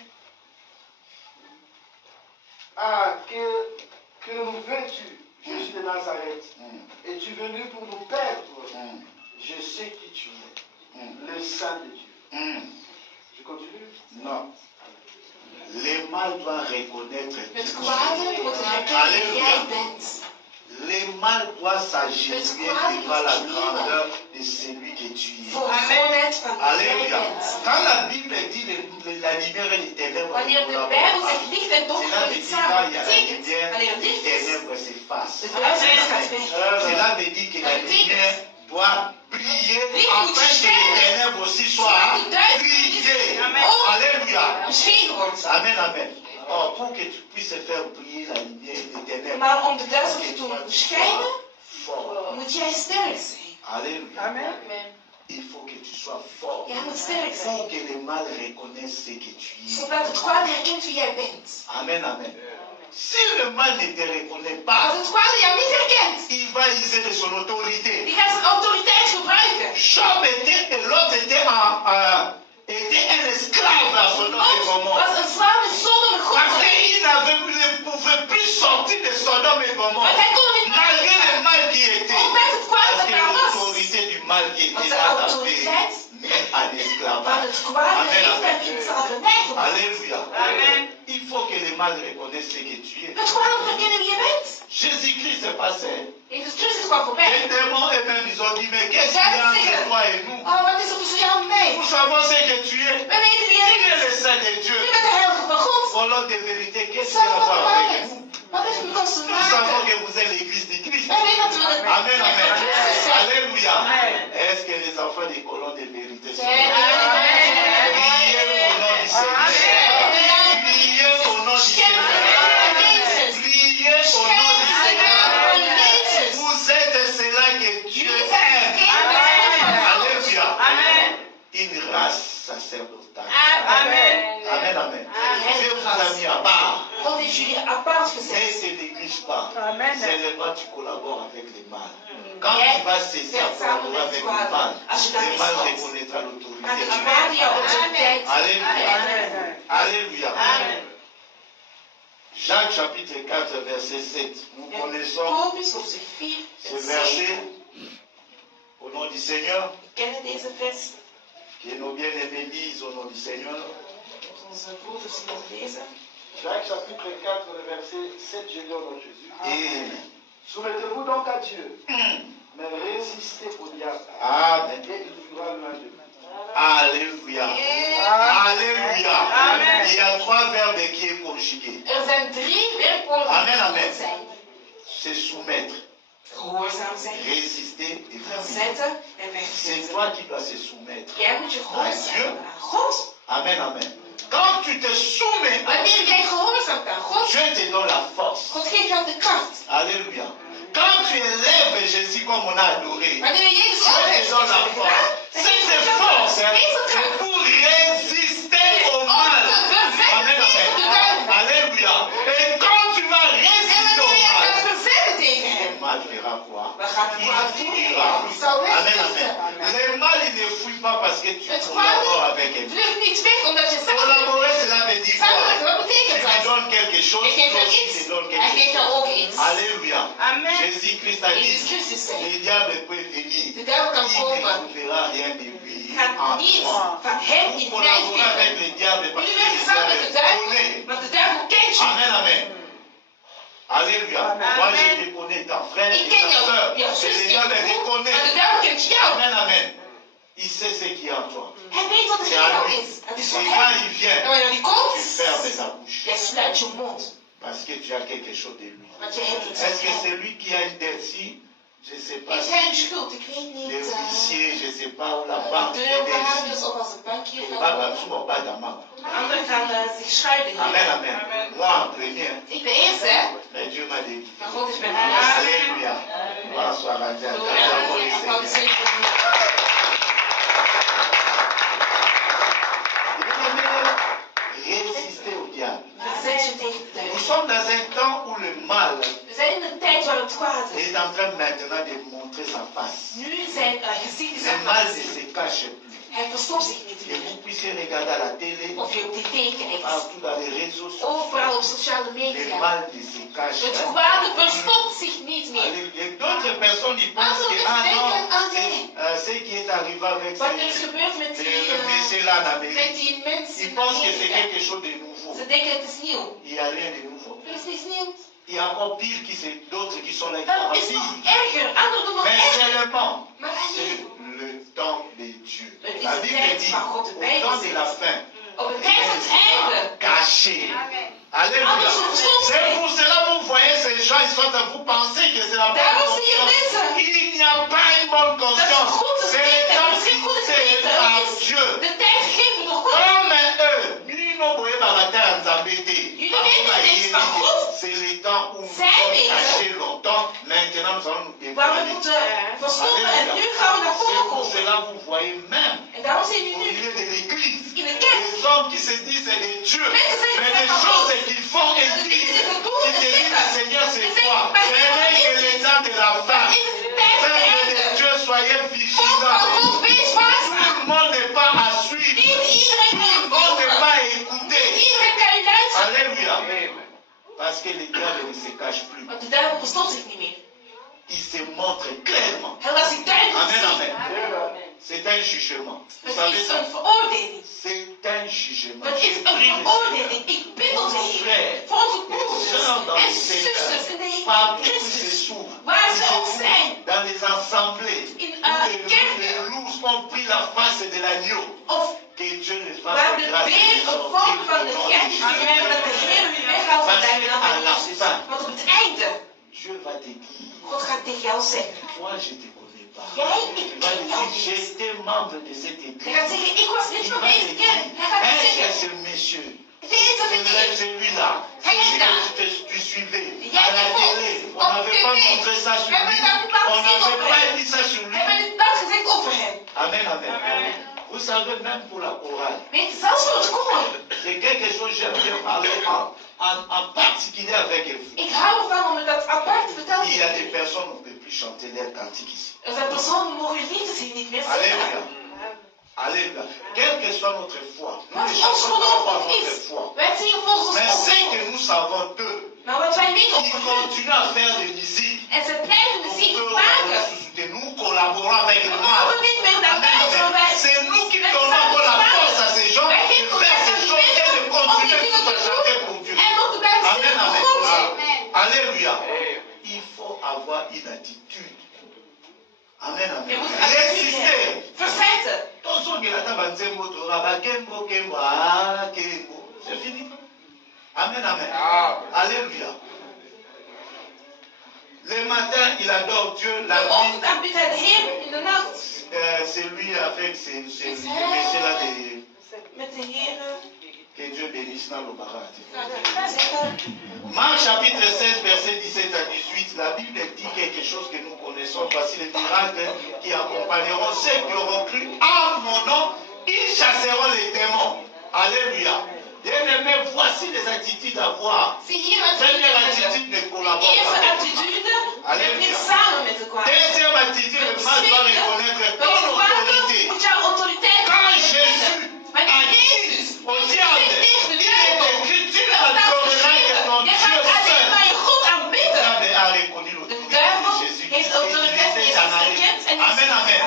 Ah, que nous veux-tu, Jésus de Nazareth? Es-tu venu pour nous perdre? Je sais qui tu es, le Saint de Dieu. Je continue? Non. Le mal doit reconnaître qui Het tu kwade es. moet herkennen wie jij Alléluia. bent. Le mal doit s'agir devant la grandeur de celui que tu es. Voor de grootheid van wie jij Alléluia. bent. Quand la Bible dit la lumière et les ténèbres, Wanneer de Bijbel zegt licht en donker cela veut niet dire quand samen, il y a la betekent lumière, wanneer les licht is, ténèbres s'effacent. de duisternis gaat weg. Cela veut dire que la lumière doit briller Licht afin moet que les schijnen, ténèbres aussi soient zodat die duisternis brillées. ook Alléluia. beschenen wordt. Amen, amen. Oh, pour que tu puisses faire briller la lumière et les ténèbres, Maar om de duisternis te doen schijnen, fort. moet jij sterk zijn. Alléluia. Amen. Il faut que tu sois fort. Jij moet sterk zijn. Pour que le mal reconnaisse ce que tu es. Zodat het kwade herkent wie jij bent. Amen, amen. Si le mal ne te reconnaît pas, Als het kwade jou niet herkent, il va user de son autorité. die gaat zijn autoriteit gebruiken. Job était, et l'autre était un esclave à son Lot was een slaaf in Sodom en Parce Gomorra. qu'il ne pouvait plus sortir de Sodome et Gomorre. Want hij kon niet Malgré le mal qui était. ondanks het kwade Parce dat que daar was. l'autorité du mal qui Want était de là t'a autoriteit fait mettre en van esclavage. het kwade Amen, heeft amen. hem in slavernij gebracht. Alléluia. Amen. Il faut que le mal reconnaisse ce que tu es. Het kwade moet herkennen wie je bent. Jésus-Christ est passé. Jezus Christus kwam Les voorbij. démons eux-mêmes, ils ont dit, mais qu'est-ce qu'il y a entre toi et nous? Oh, wat is er tussen jou en mij? Nous savons ce que tu es. We weten wie Tu jij es bent. le Saint de Dieu. Je bent de heilige van God. Au nom de vérité, qu'est-ce qu'il y a à voir avec nous? Wat heeft het met ons te Nous savons maken? que vous êtes l'église du Christ. Wij weten dat we de Amen, amen. Christus zijn. Alléluia. Est-ce que les enfants des colons de vérité sont Zijn là? jullie Priez au nom du Seigneur. Priez au nom du Seigneur. Priez au nom du Seigneur. Vous êtes cela que Dieu aime. Alléluia. Une race sacerdotale. Amen. Amen, amen. Dieu vous a mis à part. God heeft jullie apart Ne gezet. te néglige pas. Seulement tu collabores avec les mâles. Quand Jij tu vas cesser à werkt samen collaborer met avec de les kwaad. mâles, Als je les daarmee mâles stopt, reconnaîtra gaat l'autorité het de Dieu. kwaad jouw autoriteit. Alléluia. Amen. Alléluia. Jacques chapitre 4 verset 7. Nous connaissons Jacobus hoofdstuk 4 ce vers verset 7. au nom du Seigneur. We kennen deze vers. Que nos bien-aimés lisent au nom du Seigneur. Onze broeders mogen lezen. Jacques chapitre 4, le verset 7, je lis au nom de Jésus. Et Soumettez-vous donc à Dieu, mais résistez au diable, Amen. et il fuira loin de vous. Alléluia. Alléluia. Il y a trois verbes qui est conjugué. Er zijn 3 werkwoorden Amen, die amen. goed zijn. Se soumettre, Gehoorzaam zijn, résister et fuir. verzetten en C'est wegzetten. toi qui dois se soumettre. Jij moet je gehoorzamen aan God. Amen, amen. Quand tu te soumets, Wanneer jij gehoorzaamt aan God, Dieu te donne la force. God geeft jou de kracht. Alléluia. Quand tu élèves Jésus comme on a adoré, Wanneer je Jezus Dieu te opheft, donne la zoals we gedaan, force. dan C'est geeft cette hij force jou hein, deze c'est kracht. pour résister au Om mal. te verzetten Amen, tegen de amen. duivel. Alléluia. Et quand tu vas En résister au wanneer jij gaat mal, verzetten tegen le hem, mal fera quoi? dan gaat het kwaad Il doen. fuira. Hij zal Amen, wegvluchten. amen. Le mal, il ne fuit pas parce que tu Het collabores kwaad avec lui. vlucht niet weg omdat je samen Collaborer, cela veut dire samenwerkt. quoi? Wat Tu betekent lui dat? donnes quelque chose, Hij geeft lui jou aussi iets. te donne Hij quelque geeft chose. jou ook iets. Alléluia. Jésus Christ a Jezus dit, Christus zei, le diable peut venir. de duivel kan Il ne komen. trouvera rien de lui. Gaat en niet toi. van hem Vous in mij collaborez avec vinden. le diable parce Jullie que werken le samen met de diable duivel, connaît. want de duivel kent je. Amen, amen. Alléluia. Moi, je te connais, ta frère et Ik ken ta soeur. jouw Et zus le en diable je te broer, connaît. maar de duivel kent jou. Amen, amen. Il sait ce qui est en toi. Hij weet wat er C'est in à jou lui. is. Het is Et van quand hem. il En vient, wanneer die tu komt, fermes ta bouche. jij sluit je mond. Parce que tu as quelque chose de lui. Want je hebt iets Est-ce que van c'est hem. lui qui a une dette si? Je ne sais pas. Is hij een schuld? Ik weet Les niet. huissiers, je ne sais pas où la banque. Deurbehouders of als een bankier Baba, gaan nous sommes pas dans ma. de anderen gaan zich scheiden. Amen, amen. Moi en premier, Ik ben eerst, hè? mais Dieu m'a dit. Maar God is met me. Alléluia. Gloire soit à Dieu. Résister au diable. Verzet je tegen de Nous duivel. sommes dans un temps où le mal We zijn in een tijd waar het kwaad is. est en train maintenant de montrer sa face. Nu zijn gezicht is Le aan mal het ne se cache plus. Hij verstopt zich niet Que meer. vous puissiez regarder à la télé, Of je op tv kijkt. partout dans les réseaux sociaux. Overal op sociale Le media. mal ne se cache Het pas. kwade verstopt zich niet meer. Et d'autres personnes y pensent que ah non, c'est ce qui est arrivé avec Wat er is gebeurd met le monsieur là en met Amérique. die mensen Ils in pensent que c'est Amerika. quelque chose de nouveau. Ze denken het is nieuw. Il n'y a rien de nouveau. Er is niets nieuws. Il y a encore pire qui c'est d'autres qui sont là qui Er font is nog pire. erger. Anderen doen nog Mais erger. seulement, Maar c'est alleen le temps de Dieu. Het is La de Bible tijd dit, van God. De au Bijbel temps de la zegt. fin, Op het tijd van het einde. caché. Alléluia. Anders verstopt C'est zich. pour cela que vous voyez ces gens, ils sont à vous penser que c'est la bonne Daarom zie je conscience. mensen. Il n'y a pas une bonne Dat is conscience. goed te C'est le weten. temps Dat is geen goed te fixé weten. par Het is Dieu. de tijd gegeven door God. Comme eux, Bino Boé Barata Nzambete. Jullie weten het is van God. C'est le temps où nous Zij sommes weten. cachés longtemps. Maintenant, nous allons nous Waar we dévoiler. moeten verstoppen en nu gaan we naar C'est voren pour komen. cela que vous voyez même En daarom zien au jullie nu milieu de l'église in de kerk des hommes qui se disent c'est des dieux. mensen zeggen Mais het les zijn van choses God. qu'ils font et Maar de dingen disent, die ze doen qui en te disent zeggen. Seigneur c'est Ze quoi? zeggen, maar C'est Heer, wat que is les dit? temps de la fin. Het is de tijd van Peuple het de einde. Dieu, soyez Volk van vigilants. God, wees vast. Tout le monde n'est pas à suivre. Niet iedereen Tout kan le je monde n'est volgen. pas à Niet écouter. iedereen kan je luisteren. Alléluia. Parce que les diables ne se cachent plus. Want de duivel verstopt zich niet meer. Il se montre clairement. Hij laat zich duidelijk Amen, zien. amen. C'est un jugement. Vous Het savez is ça? een veroordeling. C'est un jugement. Het Je is een prie le veroordeling. Ik bid tot de Heer. Voor onze broeders en zusters in de Heer partout où ils se Christus. trouvent, Waar ils ze se ook trouvent zijn. dans les assemblées, In où kerken. les loups ont pris la face de l'agneau. Of Que Dieu les fasse waar de grâce beer de een vorm van de sortir. geit is genomen. Dat de Heer u weghaalt van Parce de qu'à la naam Jezus. fin, Want op het einde, Dieu va te dire, God gaat tegen jou zeggen. toi je ne te connais pas. Jij, Tu ik vas ken jou dire, niet. j'étais membre de cette Hij église. gaat zeggen, ik was lid Il van va te deze dire, kerk. Hij gaat est-ce que zeggen, ce monsieur, deze meneer, celui-là, celui que tu suivais à la télé, on n'avait pas montré ça sur lui, on n'avait pas dit ça sur lui. hebben we dat gezegd over hem. Amen, amen. Vous savez, même pour la chorale, Weet je, zelfs voor het koor. c'est quelque chose que j'aime bien parler en particulier avec vous. Ik hou ervan om het dat apart te vertellen. Il y a des personnes, on ne peut plus chanter les cantiques ici. Er zijn personen die mogen liedjes hier niet meer Alléluia. zingen. Alléluia. Quelle que soit notre foi, nous Wat ne ons chantons pas geloof par ook notre is. foi. Wij zingen volgens Mais ons ce geloof. que nous savons d'eux, Maar wat wij weten ils over hen. continuent à faire de musique. En ze blijven Pour muziek que maken. nous collaborons avec We le mal. mogen niet meer Amen, daarbij zijn. amen. C'est nous qui donnons encore la force à ces gens de Wij geven faire elkaar ces choses et de om die continuer dingen tout à te chanter doen. pour Dieu. En om te blijven Amen, zingen amen. voor God. Alléluia. Il faut avoir une attitude. Amen, Je amen. moet attitude Résister. hebben. Verzetten. C'est fini. Amen, amen. Alléluia. Le matin, il adore Dieu. La De nuit, ochtend aanbidt hij de Heer in de nacht. c'est lui avec ces messieurs-là Met de Heer. que Dieu bénisse dans le paradis. Zeggen. Marc chapitre 16, verset 17 à 18, la Bible dit quelque chose que nous connaissons. Voici les miracles qui accompagneront ceux qui auront cru en mon nom. Ils chasseront les démons. Alléluia. Bien-aimés, voici les attitudes à avoir. Zie hier wat we Première zeggen. attitude, ne De collabore eerste pas. attitude. Alléluia. Werk samen met elkaar. Deuxième attitude, le mal doit reconnaître De ton tweede autorité. moet jouw autoriteit Quand reconnaître. Jésus Maar a die dit Jezus, au die diable, zegt tegen de il duivel, est écrit, tu dat staat n'adoreras que ton geschreven, je Dieu gaat alleen seul. maar je God Le aanbidden. diable a reconnu De l'autorité duivel de Jésus. heeft de Il autoriteit van était en Jezus arrière. gekend en Amen, is amen.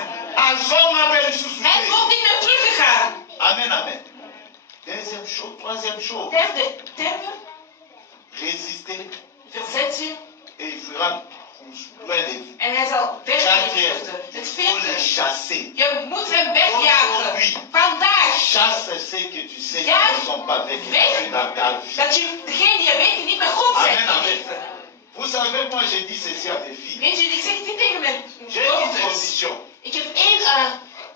Azon m'appelle hij is sous-soufflé. ook niet meer teruggegaan. Amen, amen. Deuxième chose, troisième chose, Derde, résister verzet je et il fera loin de vous. en hij zal Quatrième, wegvluchten. il Het faut les vierde, chasser. je moet hem wegjagen. Vandaag, Chasse ceux que tu sais qui Ja, ne sont pas avec weg. Dieu dans ta vie. dat je degene die je weet die niet met God zijn Amen, in je amen. leven. Vous savez, moi j'ai dit ceci à mes filles. Weet je, ik zeg dit tegen mijn J'ai une dochters. condition, Ik heb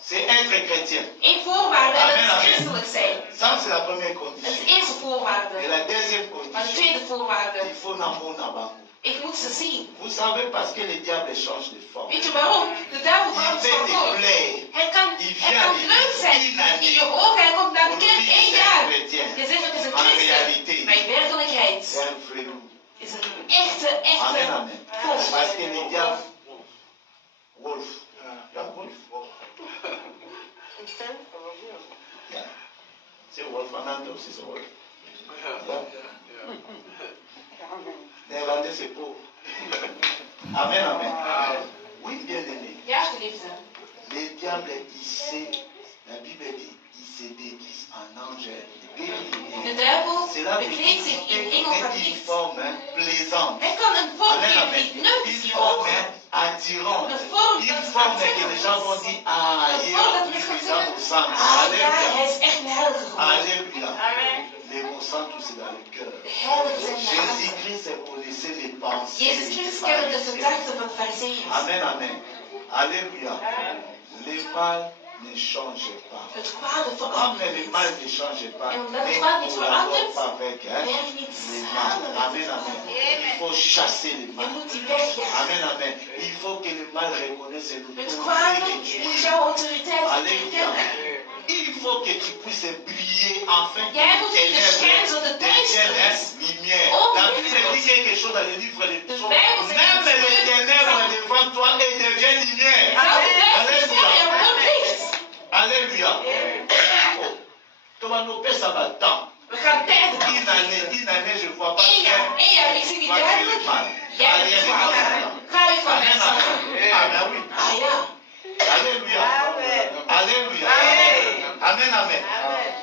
c'est être chrétien. één voorwaarde en Amen, dat amen. is christelijk zijn. Ça, c'est la première Dat is condition. de eerste voorwaarde. Et la deuxième Maar de condition, tweede voorwaarde, il faut l'amour d'abord. ik moet ze zien. Vous savez, parce que le diable change de forme. Weet je waarom? De duivel Il verandert fait van des vorm. plaies. Hij kan leuk zijn in je ogen. Hij komt naar de kerk 1 jaar. Je zegt dat is een En christen. réalité, Maar in werkelijkheid c'est un frérot. is het een echte Amen, amen. volk. Parce que le diable, Wolf. Yeah, Wolf. Yeah. C'est Wolf, Fernando aussi, c'est Wolf. Néerlandais, c'est pauvre. Amen, amen. Oui, bien aimé. Ja, geliefde. Le diable, il sait, la Bible dit, il se déguise en ange. De duivel C'est là bekleedt zich in engel van une licht. forme plaisante. Hij kan een vorm Amen, geven amen. die leuk is Une in je forme ogen. attirante. Une forme Une dat forme que aantrekkelijk les gens vont is. dire, ah, Een il vorm dat est mensen plus gaan dans au zeggen, centre. ah ja, Alléluia. hij is echt een heilige geworden. Alléluia. Les mots centres, c'est dans le cœur. De heilige zijn in de hart. Jésus-Christ connaissait les pensées. Jezus des Christus kende de pharisiens. gedachten van de fariseeërs. Amen, amen. Alléluia. Le mal ne change pas. Het kwade Comme verandert le niet. mal ne change pas, Et on a ne le droit de collabore veranderen. pas avec hein, Werk niet le mal. samen met Amen, het amen. kwade. Il faut chasser le Je mal. moet die wegjagen. Amen, amen. Il faut que le mal reconnaisse Het l'autorité kwade de Dieu. moet jouw autoriteit Alléluia. erkennen. Il faut que tu puisses briller afin que Jij moet tes in de schijn lèvres van de deviennent duisternis. lumière. Oh, La oui. Bible dit quelque chose dans le livre des De psaumes. Bijbel zegt Même dat les ténèbres devant toi et deviennent lumière. Zelfs de duisternis voor je wordt licht. Alléluia. Oh. Thomas Nopé, ça va tant. We gaan tijd Une année, je ne vois pas Eén jaar, ik zie niet duidelijk. Jij bent Rien de kwaad. mal. Ga weg van Amen, mensen. amen. Ah, ben oui. Ah ja. Alléluia. Alléluia. Amen, amen.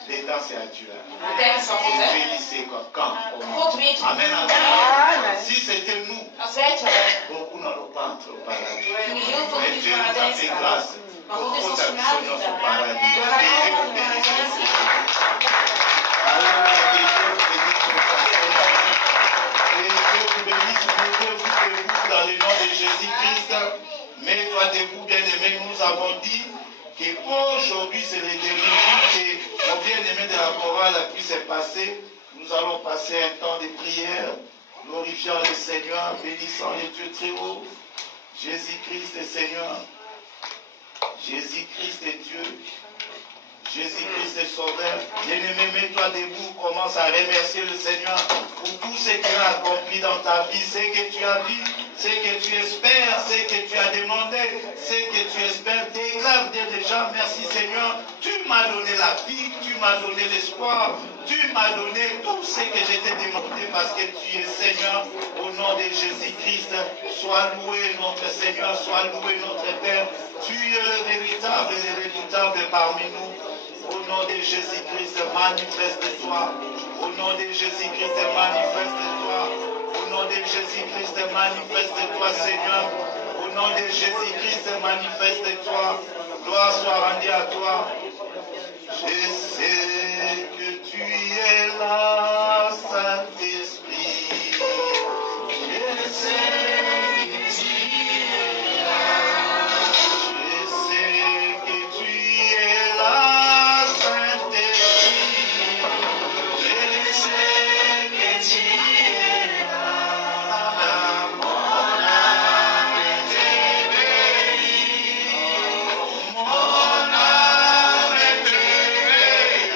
Les temps, c'est à Dieu. De tijd is van God, hè? Félissez quand. God weet hoe. Amen, amen. Si c'était nous, Als wij het waren, beaucoup n'auront pas entré au paradis. gingen heel veel Mais in het Dieu nous a paradijs fait gaan. grâce. Maar God is Beaucoup ons d'habitants genade dans au gedaan. paradis. We Et waren Dieu allemaal vous in het bénisse. paradijs. Alléluia. Et Dieu vous bénisse. Et Dieu vous bénisse. la chorale puisse passer, nous allons passer un temps de prière, glorifiant le Seigneur, bénissant les dieux très haut. Jésus-Christ est Seigneur. Jésus-Christ est Dieu. Jésus-Christ est Sauveur. Bien-aimé, mets-toi debout, commence à remercier le Seigneur pour tout ce qu'il a accompli dans ta vie, ce que tu as dit, ce que tu espères, ce que tu as demandé, ce que tu espères. Déclare déjà, merci Seigneur, tu m'as donné la vie, tu m'as donné l'espoir, tu m'as donné tout ce que je t'ai demandé parce que tu es Seigneur. Au nom de Jésus-Christ, sois loué notre Seigneur, sois loué notre Père. Tu es le véritable et le redoutable parmi nous. Au nom de Jésus-Christ, manifeste-toi. Au nom de Jésus-Christ, manifeste-toi. Au nom de Jésus-Christ, manifeste-toi, Seigneur. Au nom de Jésus-Christ, manifeste-toi. Gloire soit rendue à toi. Je sais que tu es là, Saint-Esprit. Je sais que tu es là. Je sais que tu es là, Saint-Esprit. Je sais que tu es là. Mon âme est éveillée. Mon âme est éveillée.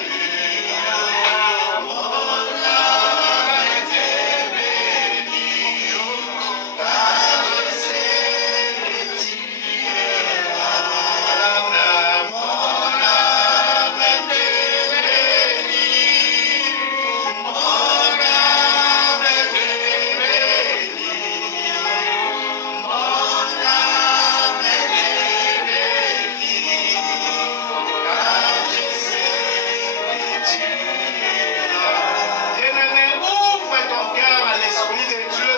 Mon âme est éveillée. Car je sais que tu es là. Mon âme est éveillée. Mon âme est éveillée. Mon âme est éveillée. Car je sais que tu es là. Bien-aimé, ouvre ton cœur à l'Esprit de Dieu.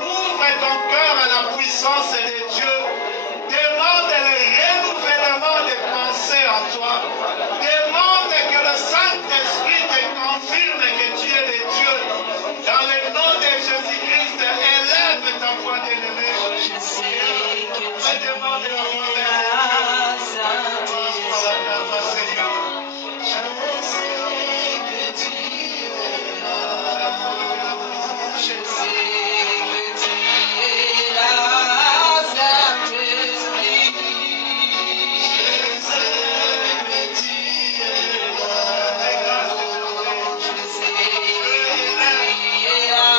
Ouvre ton cœur à la puissance de Dieu. Demande le renouvellement des pensées en toi. Demande que le Saint-Esprit te confirme que tu es de Dieu. Dans le nom de Jésus-Christ, élève ta voix bien-aimée. Je sais que tu Demande la voix es de là, Dieu. Saint-Esprit. Seigneur. Je sais que tu es là. Je sais que tu es là, Saint-Esprit. Je sais que tu es là. Je sais que tu es là,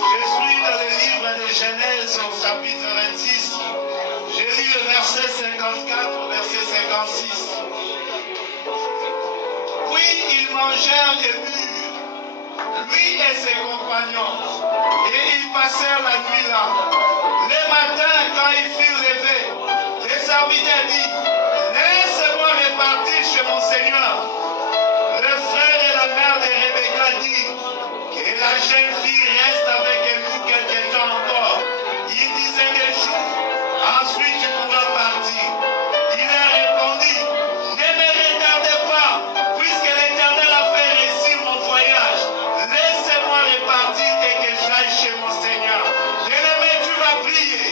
Je suis dans le livre de Genèse au chapitre 26. J'ai lu le verset 54 au verset 56. Puis ils mangèrent et burent, lui et ses compagnons, et ils passèrent la nuit là. Le matin, quand ils furent levés, les serviteurs dirent, laissez-moi repartir chez mon Seigneur. Le frère et la mère de Rebecca dirent, que la jeune fille reste avec nous quelque temps encore. Il disait des jours, ensuite tu pourras partir. Il leur répondit, ne me retardez pas, puisque l'Éternel a fait réussir mon voyage. Laissez-moi repartir et que j'aille chez mon Seigneur. Bien-aimé, tu vas prier.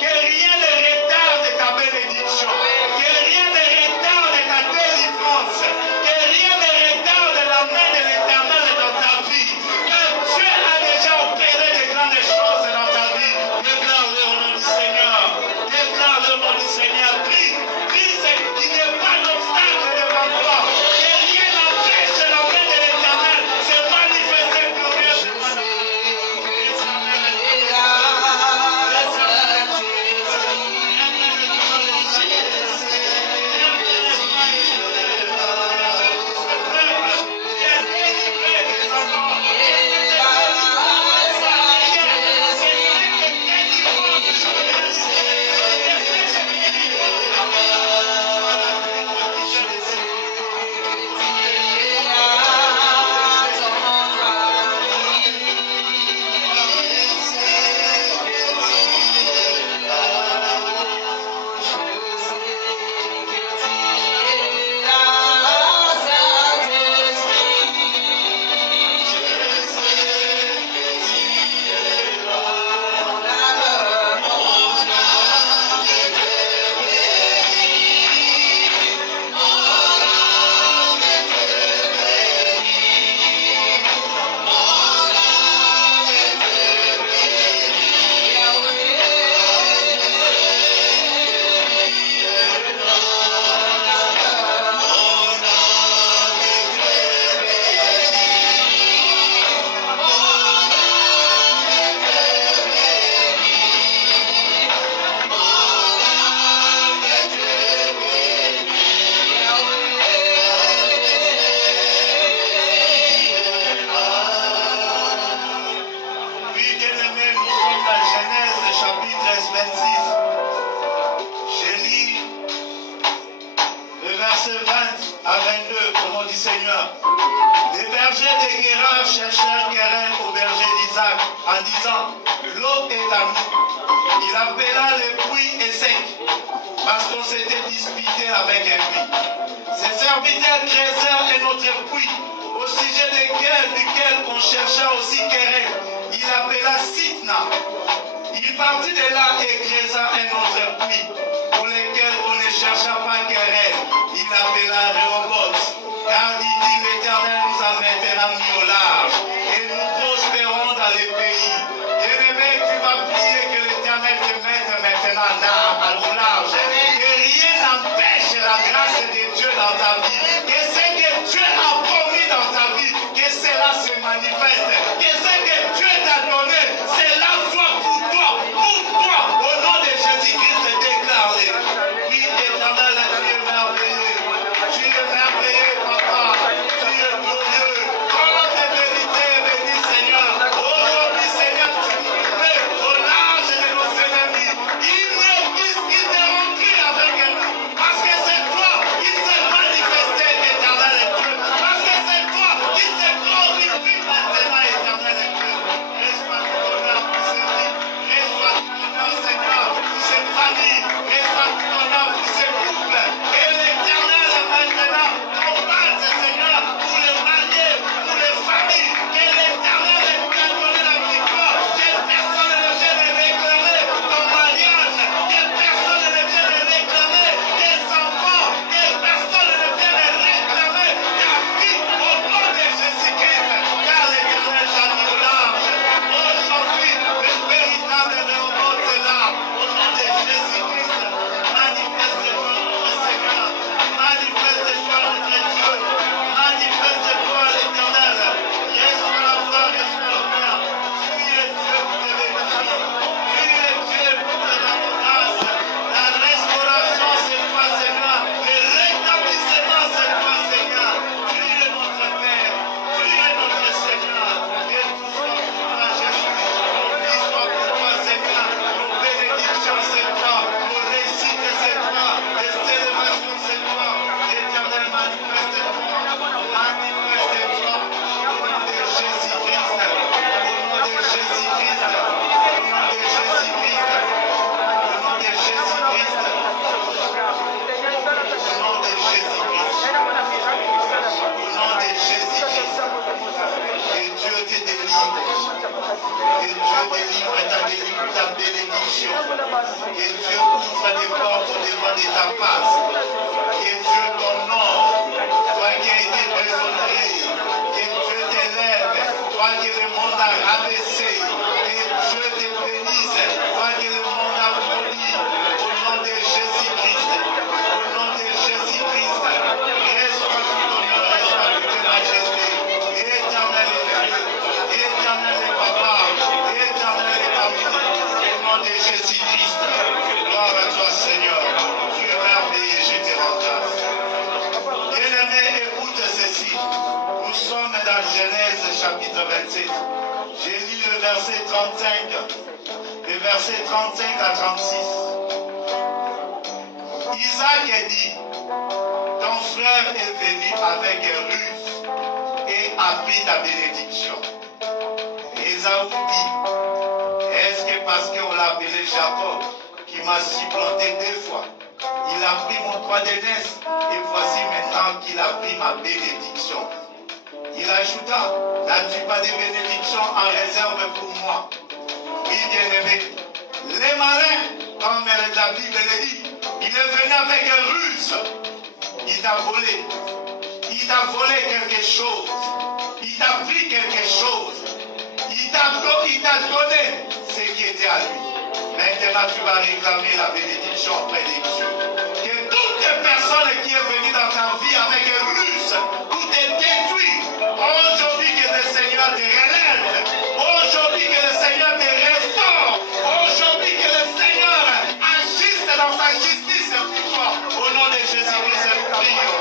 Que rien ne retarde ta bénédiction. Que rien ne retarde ta délivrance. versets 20 à 22, comme on dit Seigneur. Les bergers des Guérard cherchèrent querelle au berger d'Isaac en disant, l'eau est à nous. Il appela les puits et secs, parce qu'on s'était disputé avec lui. Ses serviteurs creusèrent un autre puits, au sujet duquel on chercha aussi querelle. Il appela Sitna. Il partit de là et creusa un autre puits, pour lequel on ne chercha pas querelle. Il appela Rehoboth. Car dit-il, l'Éternel nous a maintenant mis au large, et nous prospérons dans les pays. Bien-aimé, tu vas prier que l'Éternel te mette maintenant là, au large. Que rien n'empêche la grâce de Dieu dans ta vie. Que ce que Dieu a promis dans ta vie, que cela se manifeste. Que ce que Dieu t'a donné, cela soit pour toi, au nom de Jésus-Christ déclaré. Oui, Éternel, tu es merveilleux. Tu es merveilleux, papa. Tu es glorieux. Oh, tes vérités, béni Seigneur. Aujourd'hui, Seigneur, tu nous mets au large de nos ennemis. Ils ne puissent rentrer avec nous. Parce que c'est toi qui s'est manifesté, éternel Dieu. Parce que c'est toi qui s'est glorifié maintenant, éternel Dieu. Reçois tout honneur pour ce vie. Reçois tout honneur, Seigneur, pour cette famille. Reçois tout honneur pour ce couple. Et l'éternel maintenant combatte, Seigneur, pour les mariés, pour les familles. Que l'éternel nous a donné la victoire. Que personne ne vienne réclamer ton mariage. Que personne ne vienne réclamer tes enfants. Que personne ne vienne réclamer ta vie au nom de Jésus-Christ. Car l'éternel t'a mis au large. Aujourd'hui, le véritable Rehoboth est là. Au nom de Jésus-Christ. Manifeste-toi, notre Seigneur. Manifeste-toi, notre Dieu. Manifeste-toi, l'Éternel. Reçois la gloire, reçois l'honneur. Tu es Dieu pour te bénir. Tu es Dieu pour te rendre grâce. La restauration, c'est toi, Seigneur. Le rétablissement, c'est toi, Seigneur. Tu es notre Père. Tu es notre Seigneur. Et tout soit pour toi, Jésus. Nos vies soient pour toi, Seigneur. Nos bénédictions, c'est toi. Nos réussites, c'est toi. Les célébrations, c'est toi. L'Éternel, manifeste-toi. Manifeste-toi. Au nom de Jésus-Christ. Au nom de Jésus-Christ. Au nom de Jésus-Christ. Au nom de Jésus-Christ. Au nom de Jésus-Christ. Au nom de Jésus-Christ. Que Dieu te délivre. Que Dieu délivre ta bénédiction. Que Dieu ouvre des portes devant de ta face. Que Dieu t'honore. Toi qui as été déshonoré. Que Dieu t'élève. Toi que le monde a rabaissé. Que Dieu te bénisse. Toi que le monde a poli. Au nom de Jésus-Christ. Au nom de Jésus-Christ. Reçois tout honneur. Reçois toute majesté. Éternel est Dieu. Éternel est Papa. Éternel est amour. Au nom de Jésus-Christ. Gloire à toi, Seigneur. Tu es merveilleux. Je te rends grâce. Bien-aimé, écoute ceci. Nous sommes dans Genèse chapitre 27. J'ai lu le verset 35. Le verset 35 à 36. Isaac dit, ton frère est venu avec ruse et a pris ta bénédiction. Ésaü dit, est-ce que parce qu'on l'a appelé Jacob, qui m'a supplanté 2 fois, il a pris mon droit d'aînesse, et voici maintenant qu'il a pris ma bénédiction. Il ajouta, n'as-tu pas de bénédiction en réserve pour moi? Oui, bien-aimé, les malins, comme la Bible le dit, il est venu avec ruse. Il t'a volé. Il t'a volé quelque chose. Il t'a pris quelque chose. Il t'a donné ce qui était à lui. Maintenant, tu vas réclamer la bénédiction auprès de Dieu. Que toutes les personnes qui sont venues dans ta vie avec ruse, tout est détruit. Aujourd'hui, que le Seigneur te relève. Aujourd'hui, que le Seigneur te restaure. Aujourd'hui, que le Seigneur agisse dans sa justice pour toi. Au nom de Jésus-Christ, nous prions.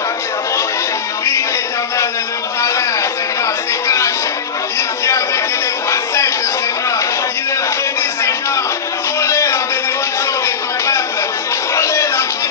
Oui, Éternel, le malin, Seigneur, se cache. Il vient avec des facettes, Seigneur. Il est venu, Seigneur, voler la bénédiction de ton peuple. Voler la vie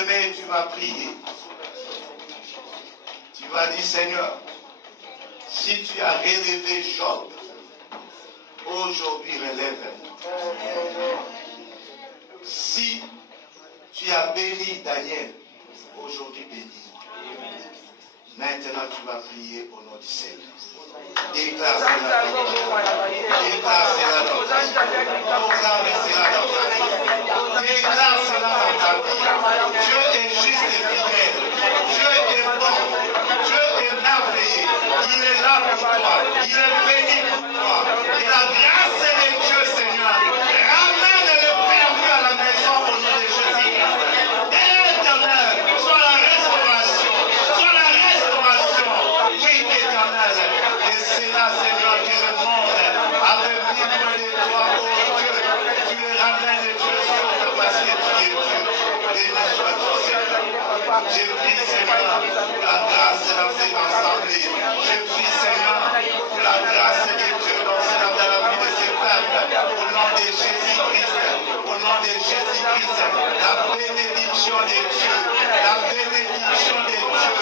Bien-aimé, tu vas prier. Tu vas dire, Seigneur, si tu as relevé Job, aujourd'hui relève-moi. Si tu as béni Daniel, aujourd'hui bénis-moi. Maintenant, tu vas prier au nom du Seigneur. Déclare cela. Déclare cela dans ta vie. Proclame cela dans ta vie. Déclare cela dans ta vie. Dieu est juste et fidèle. Dieu est bon. Dieu est merveilleux. Il est là pour toi. Il est béni pour toi. Et la grâce de Dieu, Seigneur, ramène le perdu à la maison au nom de Jésus. Éternel, soit la restauration. Soit la restauration. Oui, éternel. Et c'est là, Seigneur, que le monde avait mis loin de toi, oh Dieu. Tu les ramènes et tu les sauves parce que tu es Dieu. Béni sois-tu, Seigneur. Je prie, Seigneur, pour la grâce dans cette assemblée. Je prie, Seigneur, pour la grâce de Dieu dans la vie de ces peuples. Au nom de Jésus-Christ. Au nom de Jésus-Christ. La bénédiction de Dieu. La bénédiction de Dieu.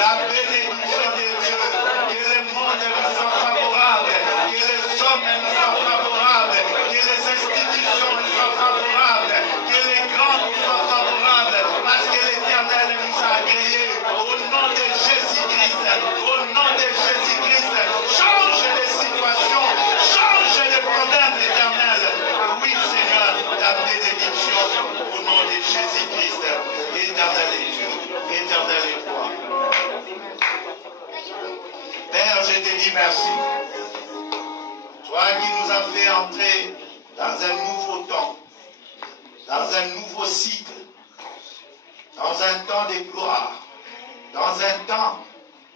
La bénédiction de Dieu. Que le monde nous soit favorable. Que les hommes nous soient favorables. Que les institutions nous soient favorables. Que les grands nous soient favorables. Parce que l'Éternel nous a agréés. Au nom de Jésus-Christ. Au nom de Jésus-Christ. Change les situations. Change les problèmes, l'Éternel. Oui, Seigneur, ta bénédiction. Au nom de Jésus-Christ. Éternel est Dieu. Éternel est toi. Père, je te dis merci. Toi qui nous as fait entrer dans un nouveau temps, dans un nouveau cycle, dans un temps de gloire, dans un temps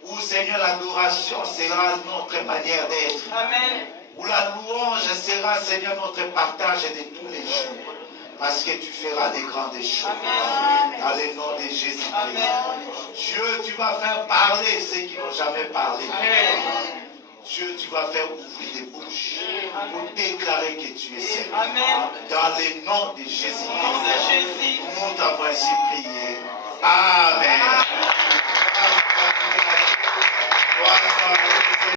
où, Seigneur, l'adoration sera notre manière d'être. Amen. Où la louange sera, Seigneur, notre partage de tous les jours. Parce que tu feras des grandes choses. Amen. Dans le nom de Jésus-Christ. Dieu, tu vas faire parler ceux qui n'ont jamais parlé. Amen. Dieu, tu vas faire ouvrir des bouches pour déclarer que tu es Seigneur. Amen. Dans le nom de Jésus-Christ. Jésus. Nous t'avons ainsi prié. Amen.